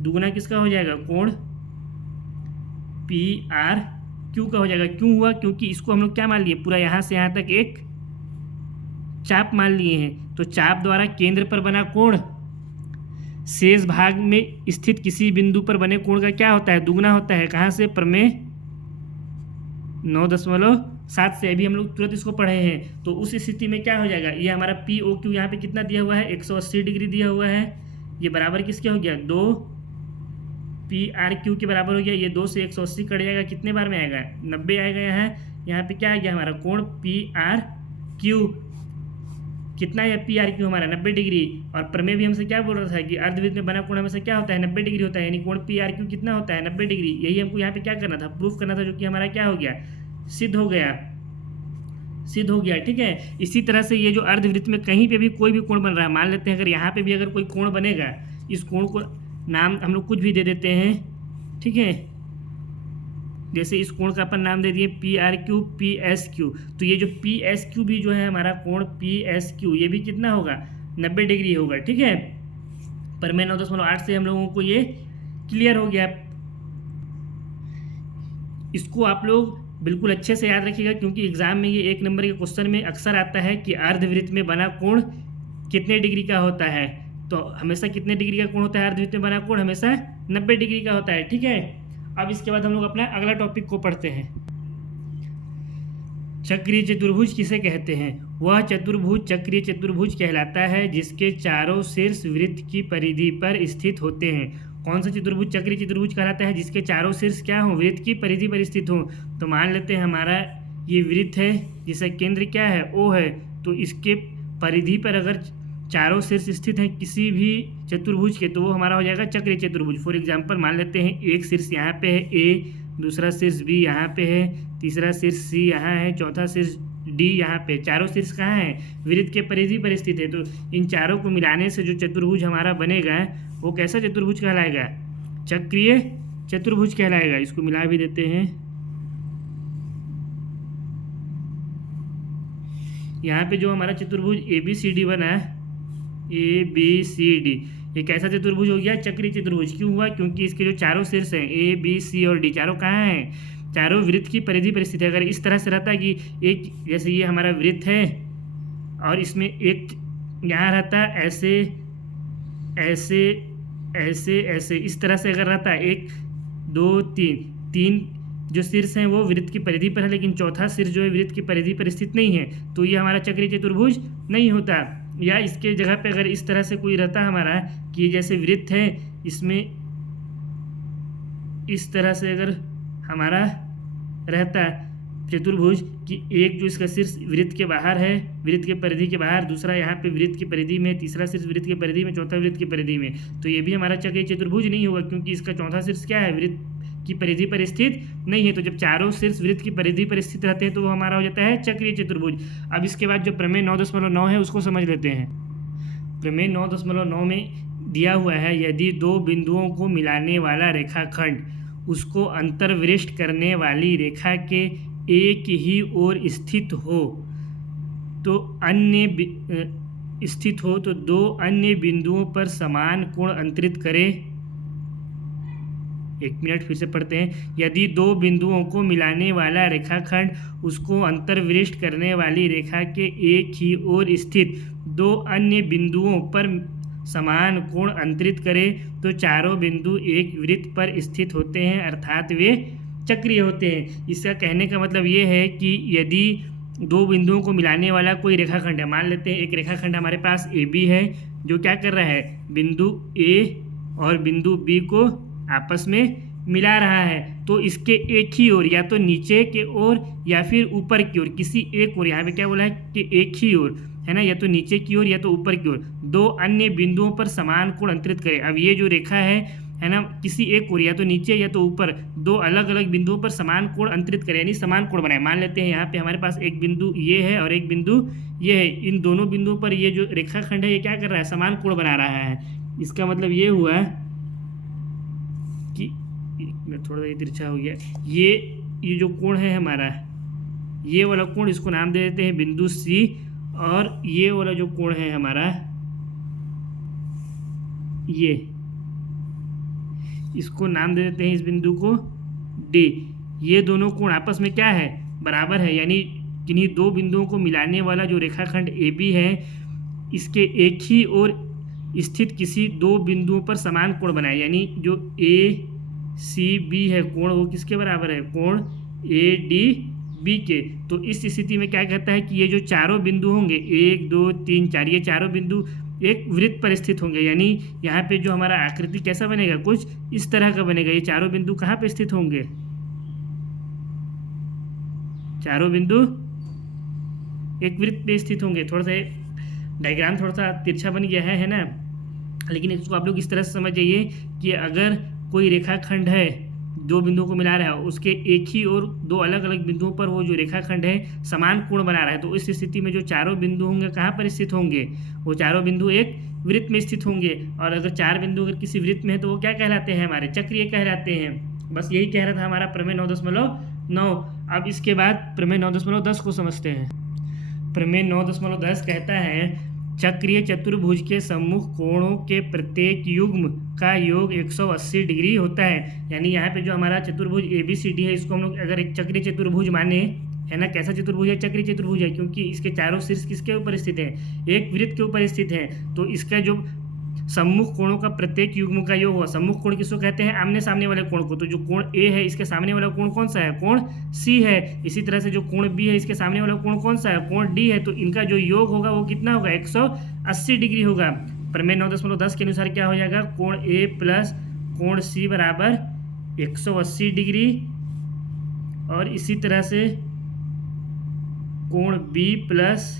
दुगना किसका हो जाएगा? कोण पी आर क्यू का हो जाएगा। क्यों हुआ? क्योंकि इसको हम लोग क्या मान लिए? पूरा यहाँ से यहाँ तक एक चाप मान लिए हैं। तो चाप द्वारा केंद्र पर बना कोण शेष भाग में स्थित किसी बिंदु पर बने कोण का क्या होता है? दुगना होता है। कहाँ से? प्रमेय 9.7 से। अभी हम लोग तुरंत इसको पढ़े हैं। तो उस स्थिति में क्या हो जाएगा? ये हमारा पी ओ क्यू यहाँ पे कितना दिया हुआ है? 180 डिग्री दिया हुआ है। ये बराबर किसके हो गया? 2 पी आर क्यू के बराबर हो गया। ये 2 से 180 कट जाएगा, कितने बार में आएगा? 90 आएगा। यहाँ पे क्या आ गया हमारा? कोण पी आर क्यू कितना है? पी आर क्यू हमारा 90 डिग्री। और प्रमेय भी हमसे क्या बोल रहा था कि अर्धवृत्त में बना कोण हमेशा क्या होता है? 90 डिग्री होता है। यानी कोण पी आर क्यू कितना होता है? 90 डिग्री। यही हमको यहाँ पे क्या करना था? प्रूफ करना था, जो कि हमारा क्या हो गया? सिद्ध हो गया। सिद्ध हो गया। ठीक है। इसी तरह से ये जो अर्धवृत्त में कहीं पे भी कोई भी कोण बन रहा है, मान लेते हैं अगर यहाँ पे भी अगर कोई कोण बनेगा, इस कोण को नाम हम लोग कुछ भी दे देते हैं। ठीक है, जैसे इस कोण का अपन नाम दे दिए P R Q P S Q. तो ये जो पी एस क्यू भी जो है हमारा कोण पी एस क्यू, ये भी कितना होगा? 90 डिग्री होगा। ठीक है, प्रमेय 9.8 से हम लोगों को ये क्लियर हो गया। इसको आप लोग बिल्कुल अच्छे से याद रखिएगा, क्योंकि एग्जाम में ये 1 नंबर के क्वेश्चन में अक्सर आता है कि अर्धवृत्त में बना कोण कितने डिग्री का होता है। तो हमेशा कितने डिग्री का कोण होता है? अर्धवृत्त में बना कोण हमेशा 90 डिग्री का होता है। ठीक है, अब इसके बाद हम लोग अपना अगला टॉपिक को पढ़ते हैं। चक्रीय चतुर्भुज किसे कहते हैं? वह चतुर्भुज चक्रीय चतुर्भुज कहलाता है जिसके चारों शीर्ष वृत्त की परिधि पर स्थित होते हैं। कौन सा चतुर्भुज चक्रीय चतुर्भुज कहलाता है? जिसके चारों शीर्ष क्या हो? वृत्त की परिधि पर स्थित हो। तो मान लेते हैं हमारा ये वृत्त है जिसका केंद्र क्या है? ओ है। तो इसके परिधि पर अगर चारों शीर्ष स्थित हैं किसी भी चतुर्भुज के, तो वो हमारा हो जाएगा चक्रीय चतुर्भुज। फॉर एग्जांपल मान लेते हैं एक शीर्ष यहाँ पे है ए, दूसरा शीर्ष बी यहाँ पे है, तीसरा शीर्ष सी यहाँ है, चौथा शीर्ष डी यहाँ पे। चारों शीर्ष कहाँ है? वृत्त के परिधि पर स्थित है। तो इन चारों को मिलाने से जो चतुर्भुज हमारा बनेगा वो कैसा चतुर्भुज कहलाएगा? चक्रीय चतुर्भुज कहलाएगा। इसको मिला भी देते हैं। यहाँ पे जो हमारा चतुर्भुज ए बी सी डी बना है, ए बी सी डी, ये कैसा चतुर्भुज हो गया? चक्रीय चतुर्भुज। क्यों हुआ? क्योंकि इसके जो चारों शीर्ष हैं ए बी सी और डी, चारों कहाँ हैं? चारों वृत्त की परिधि पर स्थित है। अगर इस तरह से रहता है कि एक जैसे ये हमारा वृत्त है और इसमें एक यहाँ रहता है ऐसे ऐसे ऐसे ऐसे, इस तरह से अगर रहता है 1 2 3 जो शीर्ष हैं वो वृत्त की परिधि पर है, लेकिन चौथा शीर्ष जो है वृत्त की परिधि पर स्थित नहीं है, तो ये हमारा चक्रीय चतुर्भुज नहीं होता। या इसके जगह पे अगर इस तरह से कोई रहता हमारा कि जैसे वृत्त है, इसमें इस तरह से अगर हमारा रहता चतुर्भुज कि एक जो इसका शीर्ष वृत्त के बाहर है, वृत्त के परिधि के बाहर, दूसरा यहाँ पे वृत्त की परिधि में, तीसरा शीर्ष वृत्त की परिधि में, चौथा वृत्त की परिधि में, तो ये भी हमारा चक्रीय चतुर्भुज नहीं होगा, क्योंकि इसका चौथा शीर्ष क्या है? वृत्त की परिधि पर स्थित नहीं है। तो जब चारों शीर्ष वृत्त की परिधि पर स्थित रहते हैं तो वो हमारा हो जाता है चक्रीय चतुर्भुज। अब इसके बाद जो प्रमेय 9.9 है उसको समझ लेते हैं। प्रमेय 9.9 में दिया हुआ है, यदि दो बिंदुओं को मिलाने वाला रेखाखंड उसको अंतर्वृष्ट करने वाली रेखा के एक ही ओर स्थित हो तो अन्य स्थित हो तो दो अन्य बिंदुओं पर समान कोण अंतरित करे। एक मिनट फिर से पढ़ते हैं। यदि दो बिंदुओं को मिलाने वाला रेखाखंड उसको अंतर्वृष्ट करने वाली रेखा के एक ही ओर स्थित दो अन्य बिंदुओं पर समान कोण अंतरित करे तो चारों बिंदु एक वृत्त पर स्थित होते हैं, अर्थात वे चक्रीय होते हैं। इसका कहने का मतलब ये है कि यदि दो बिंदुओं को मिलाने वाला कोई रेखाखंड है, मान लेते हैं एक रेखाखंड हमारे पास ए बी है जो क्या कर रहा है, बिंदु ए और बिंदु बी को आपस में मिला रहा है, तो इसके एक ही ओर या तो नीचे के ओर या फिर ऊपर की ओर, किसी एक ओर, यहाँ पे क्या बोला है कि एक ही ओर है ना, या तो नीचे की ओर या तो ऊपर की ओर दो अन्य बिंदुओं पर समान कोण अंतरित करे। अब ये जो रेखा है ना, किसी एक ओर या तो नीचे या तो ऊपर दो अलग अलग बिंदुओं पर समान कोण अंतरित करे, यानी समान कोण बनाए। मान लेते हैं यहाँ पे हमारे पास एक बिंदु ये है और एक बिंदु ये है, इन दोनों बिंदुओं पर ये जो रेखाखंड है ये क्या कर रहा है, समान कोण बना रहा है। इसका मतलब ये हुआ कि थोड़ा सा तिरछा हो गया, ये जो कोण है हमारा, ये वाला कोण इसको नाम दे देते हैं बिंदु सी, और ये वाला जो कोण है हमारा ये, इसको नाम दे देते हैं इस बिंदु को डी। ये दोनों कोण आपस में क्या है, बराबर है, यानी किन्हीं दो बिंदुओं को मिलाने वाला जो रेखाखंड ए बी है इसके एक ही ओर स्थित किसी दो बिंदुओं पर समान कोण बनाए, यानी जो ए सी बी है कोण वो किसके बराबर है, कोण ए डी बी के। तो इस स्थिति में क्या कहता है कि ये जो चारों बिंदु होंगे 1 2 3 4, ये चारों बिंदु एक वृत्त पर स्थित होंगे, यानी यहाँ पे जो हमारा आकृति कैसा बनेगा, कुछ इस तरह का बनेगा। ये चारों बिंदु कहाँ पे स्थित होंगे, चारों बिंदु एक वृत्त पे स्थित होंगे। थोड़ा सा डायग्राम थोड़ा सा तिरछा बन गया है ना, लेकिन इसको आप लोग इस तरह से समझ जाइए कि अगर कोई रेखाखंड है दो बिंदुओं को मिला रहा है, उसके एक ही और दो अलग अलग बिंदुओं पर वो जो रेखाखंड है समान कोण बना रहा है, तो इस स्थिति में जो चारों बिंदु होंगे कहाँ पर स्थित होंगे, वो चारों बिंदु एक वृत्त में स्थित होंगे। और अगर चार बिंदु अगर किसी वृत्त में है तो वो क्या कहलाते हैं, हमारे चक्रीय कहलाते हैं। बस यही कह रहा था हमारा प्रमेय 9.9। अब इसके बाद प्रमेय 9.10 को समझते हैं। प्रमेय 9.10 कहता है चक्रीय चतुर्भुज के सम्मुख कोणों के प्रत्येक युग्म का योग 180 डिग्री होता है। यानी यहाँ पे जो हमारा चतुर्भुज ABCD है इसको हम लोग अगर एक चक्रीय चतुर्भुज माने, है ना, कैसा चतुर्भुज है, चक्रीय चतुर्भुज है, क्योंकि इसके चारों शीर्ष किसके ऊपर स्थित है, एक वृत्त के ऊपर स्थित है। तो इसका जो सम्मुख कोणों का प्रत्येक युग्म का योग हुआ, सम्मुख कोण किसको कहते हैं, आमने सामने वाले कोण को। तो जो कोण ए है इसके सामने वाला कोण कौन सा है, कोण सी है। इसी तरह से जो कोण बी है इसके सामने वाला कोण कौन सा है, कोण डी है। तो इनका जो योग होगा वो कितना होगा, 180 डिग्री होगा। प्रमेय 9.10 के अनुसार क्या हो जाएगा, कोण ए प्लस कोण सी बराबर 180 डिग्री, और इसी तरह से कोण बी प्लस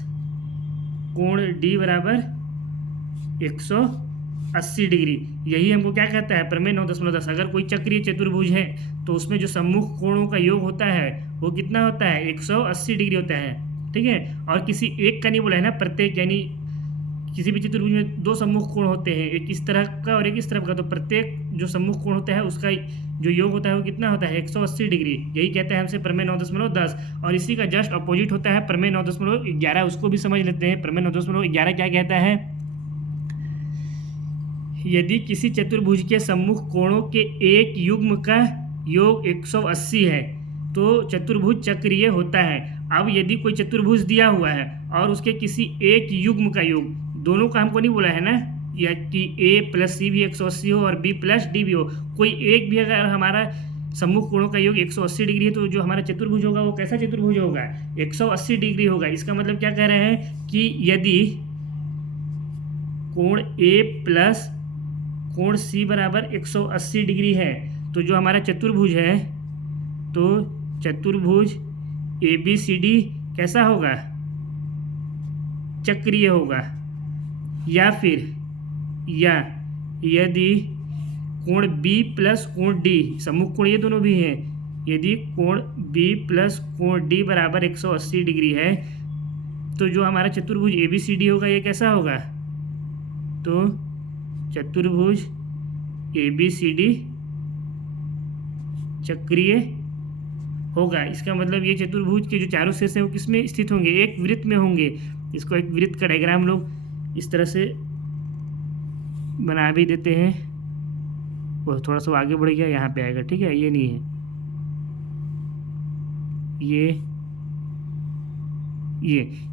कोण डी बराबर 180 डिग्री। यही हमको क्या कहता है, प्रमेय 9.10। अगर कोई चक्रीय चतुर्भुज है तो उसमें जो सम्मुख कोणों का योग होता है वो कितना होता है, 180 डिग्री होता है, ठीक है। और किसी एक का नहीं बोला है ना, प्रत्येक, यानी किसी भी चतुर्भुज में दो सम्मुख कोण होते हैं, एक इस तरह का और एक इस तरफ का, तो प्रत्येक जो सम्मुख कोण होता है उसका जो योग होता है वो कितना होता है, 180 डिग्री। यही कहता है हमसे प्रमेय 9.10। और इसी का जस्ट अपोजिट होता है प्रमेय 9.11, उसको भी समझ लेते हैं। प्रमेय 9.11 क्या कहता है, यदि किसी चतुर्भुज के सम्मुख कोणों के एक युग्म का योग 180 है तो चतुर्भुज चक्रीय होता है। अब यदि कोई चतुर्भुज दिया हुआ है और उसके किसी एक युग्म का योग, दोनों का हमको नहीं बोला है ना, या कि A प्लस सी भी 180 हो और B प्लस डी भी हो, कोई एक भी अगर हमारा सम्मुख कोणों का योग 180 डिग्री है तो जो हमारा चतुर्भुज होगा वो कैसा चतुर्भुज होगा, 180 डिग्री होगा। इसका मतलब क्या कह रहे हैं कि यदि कोण A प्लस कोण C बराबर 180 डिग्री है तो जो हमारा चतुर्भुज है, तो चतुर्भुज ABCD कैसा होगा, चक्रीय होगा। या फिर यदि कोण B प्लस कोण D, सम्मुख कोण ये दोनों भी हैं, यदि कोण B प्लस कोण D बराबर 180 डिग्री है तो जो हमारा चतुर्भुज ABCD होगा ये कैसा होगा, तो चतुर्भुज ABCD चक्रीय होगा। इसका मतलब ये चतुर्भुज के जो चारों शीर्ष हैं वो किस में स्थित होंगे, एक वृत्त में होंगे। इसको एक वृत्त का डायग्राम लोग इस तरह से बना भी देते हैं। वो थोड़ा सा आगे बढ़ गया, यहाँ पे आएगा, ठीक है, ये नहीं है,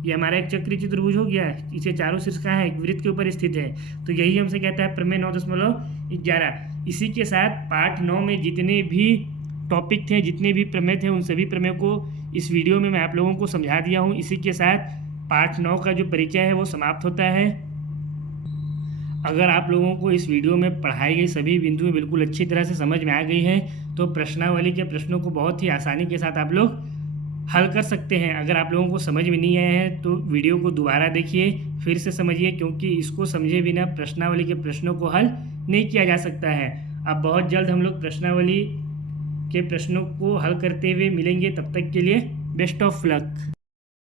ये हमारा एक चक्रीय चतुर्भुज हो गया। इसे चारों शीर्ष कहाँ है, एक वृत्त के ऊपर स्थित है। तो यही हमसे कहता है प्रमेय 9.11। इसी के साथ पार्ट 9 में जितने भी टॉपिक थे, जितने भी प्रमेय थे, उन सभी प्रमेय को इस वीडियो में मैं आप लोगों को समझा दिया हूँ। इसी के साथ पार्ट 9 का जो परिचय है वो समाप्त होता है। अगर आप लोगों को इस वीडियो में पढ़ाई गई सभी बिंदुएं बिल्कुल अच्छी तरह से समझ में आ गई हैं तो प्रश्नावली के प्रश्नों को बहुत ही आसानी के साथ आप लोग हल कर सकते हैं। अगर आप लोगों को समझ में नहीं आया है तो वीडियो को दोबारा देखिए, फिर से समझिए, क्योंकि इसको समझे बिना प्रश्नावली के प्रश्नों को हल नहीं किया जा सकता है। अब बहुत जल्द हम लोग प्रश्नावली के प्रश्नों को हल करते हुए मिलेंगे। तब तक के लिए बेस्ट ऑफ लक।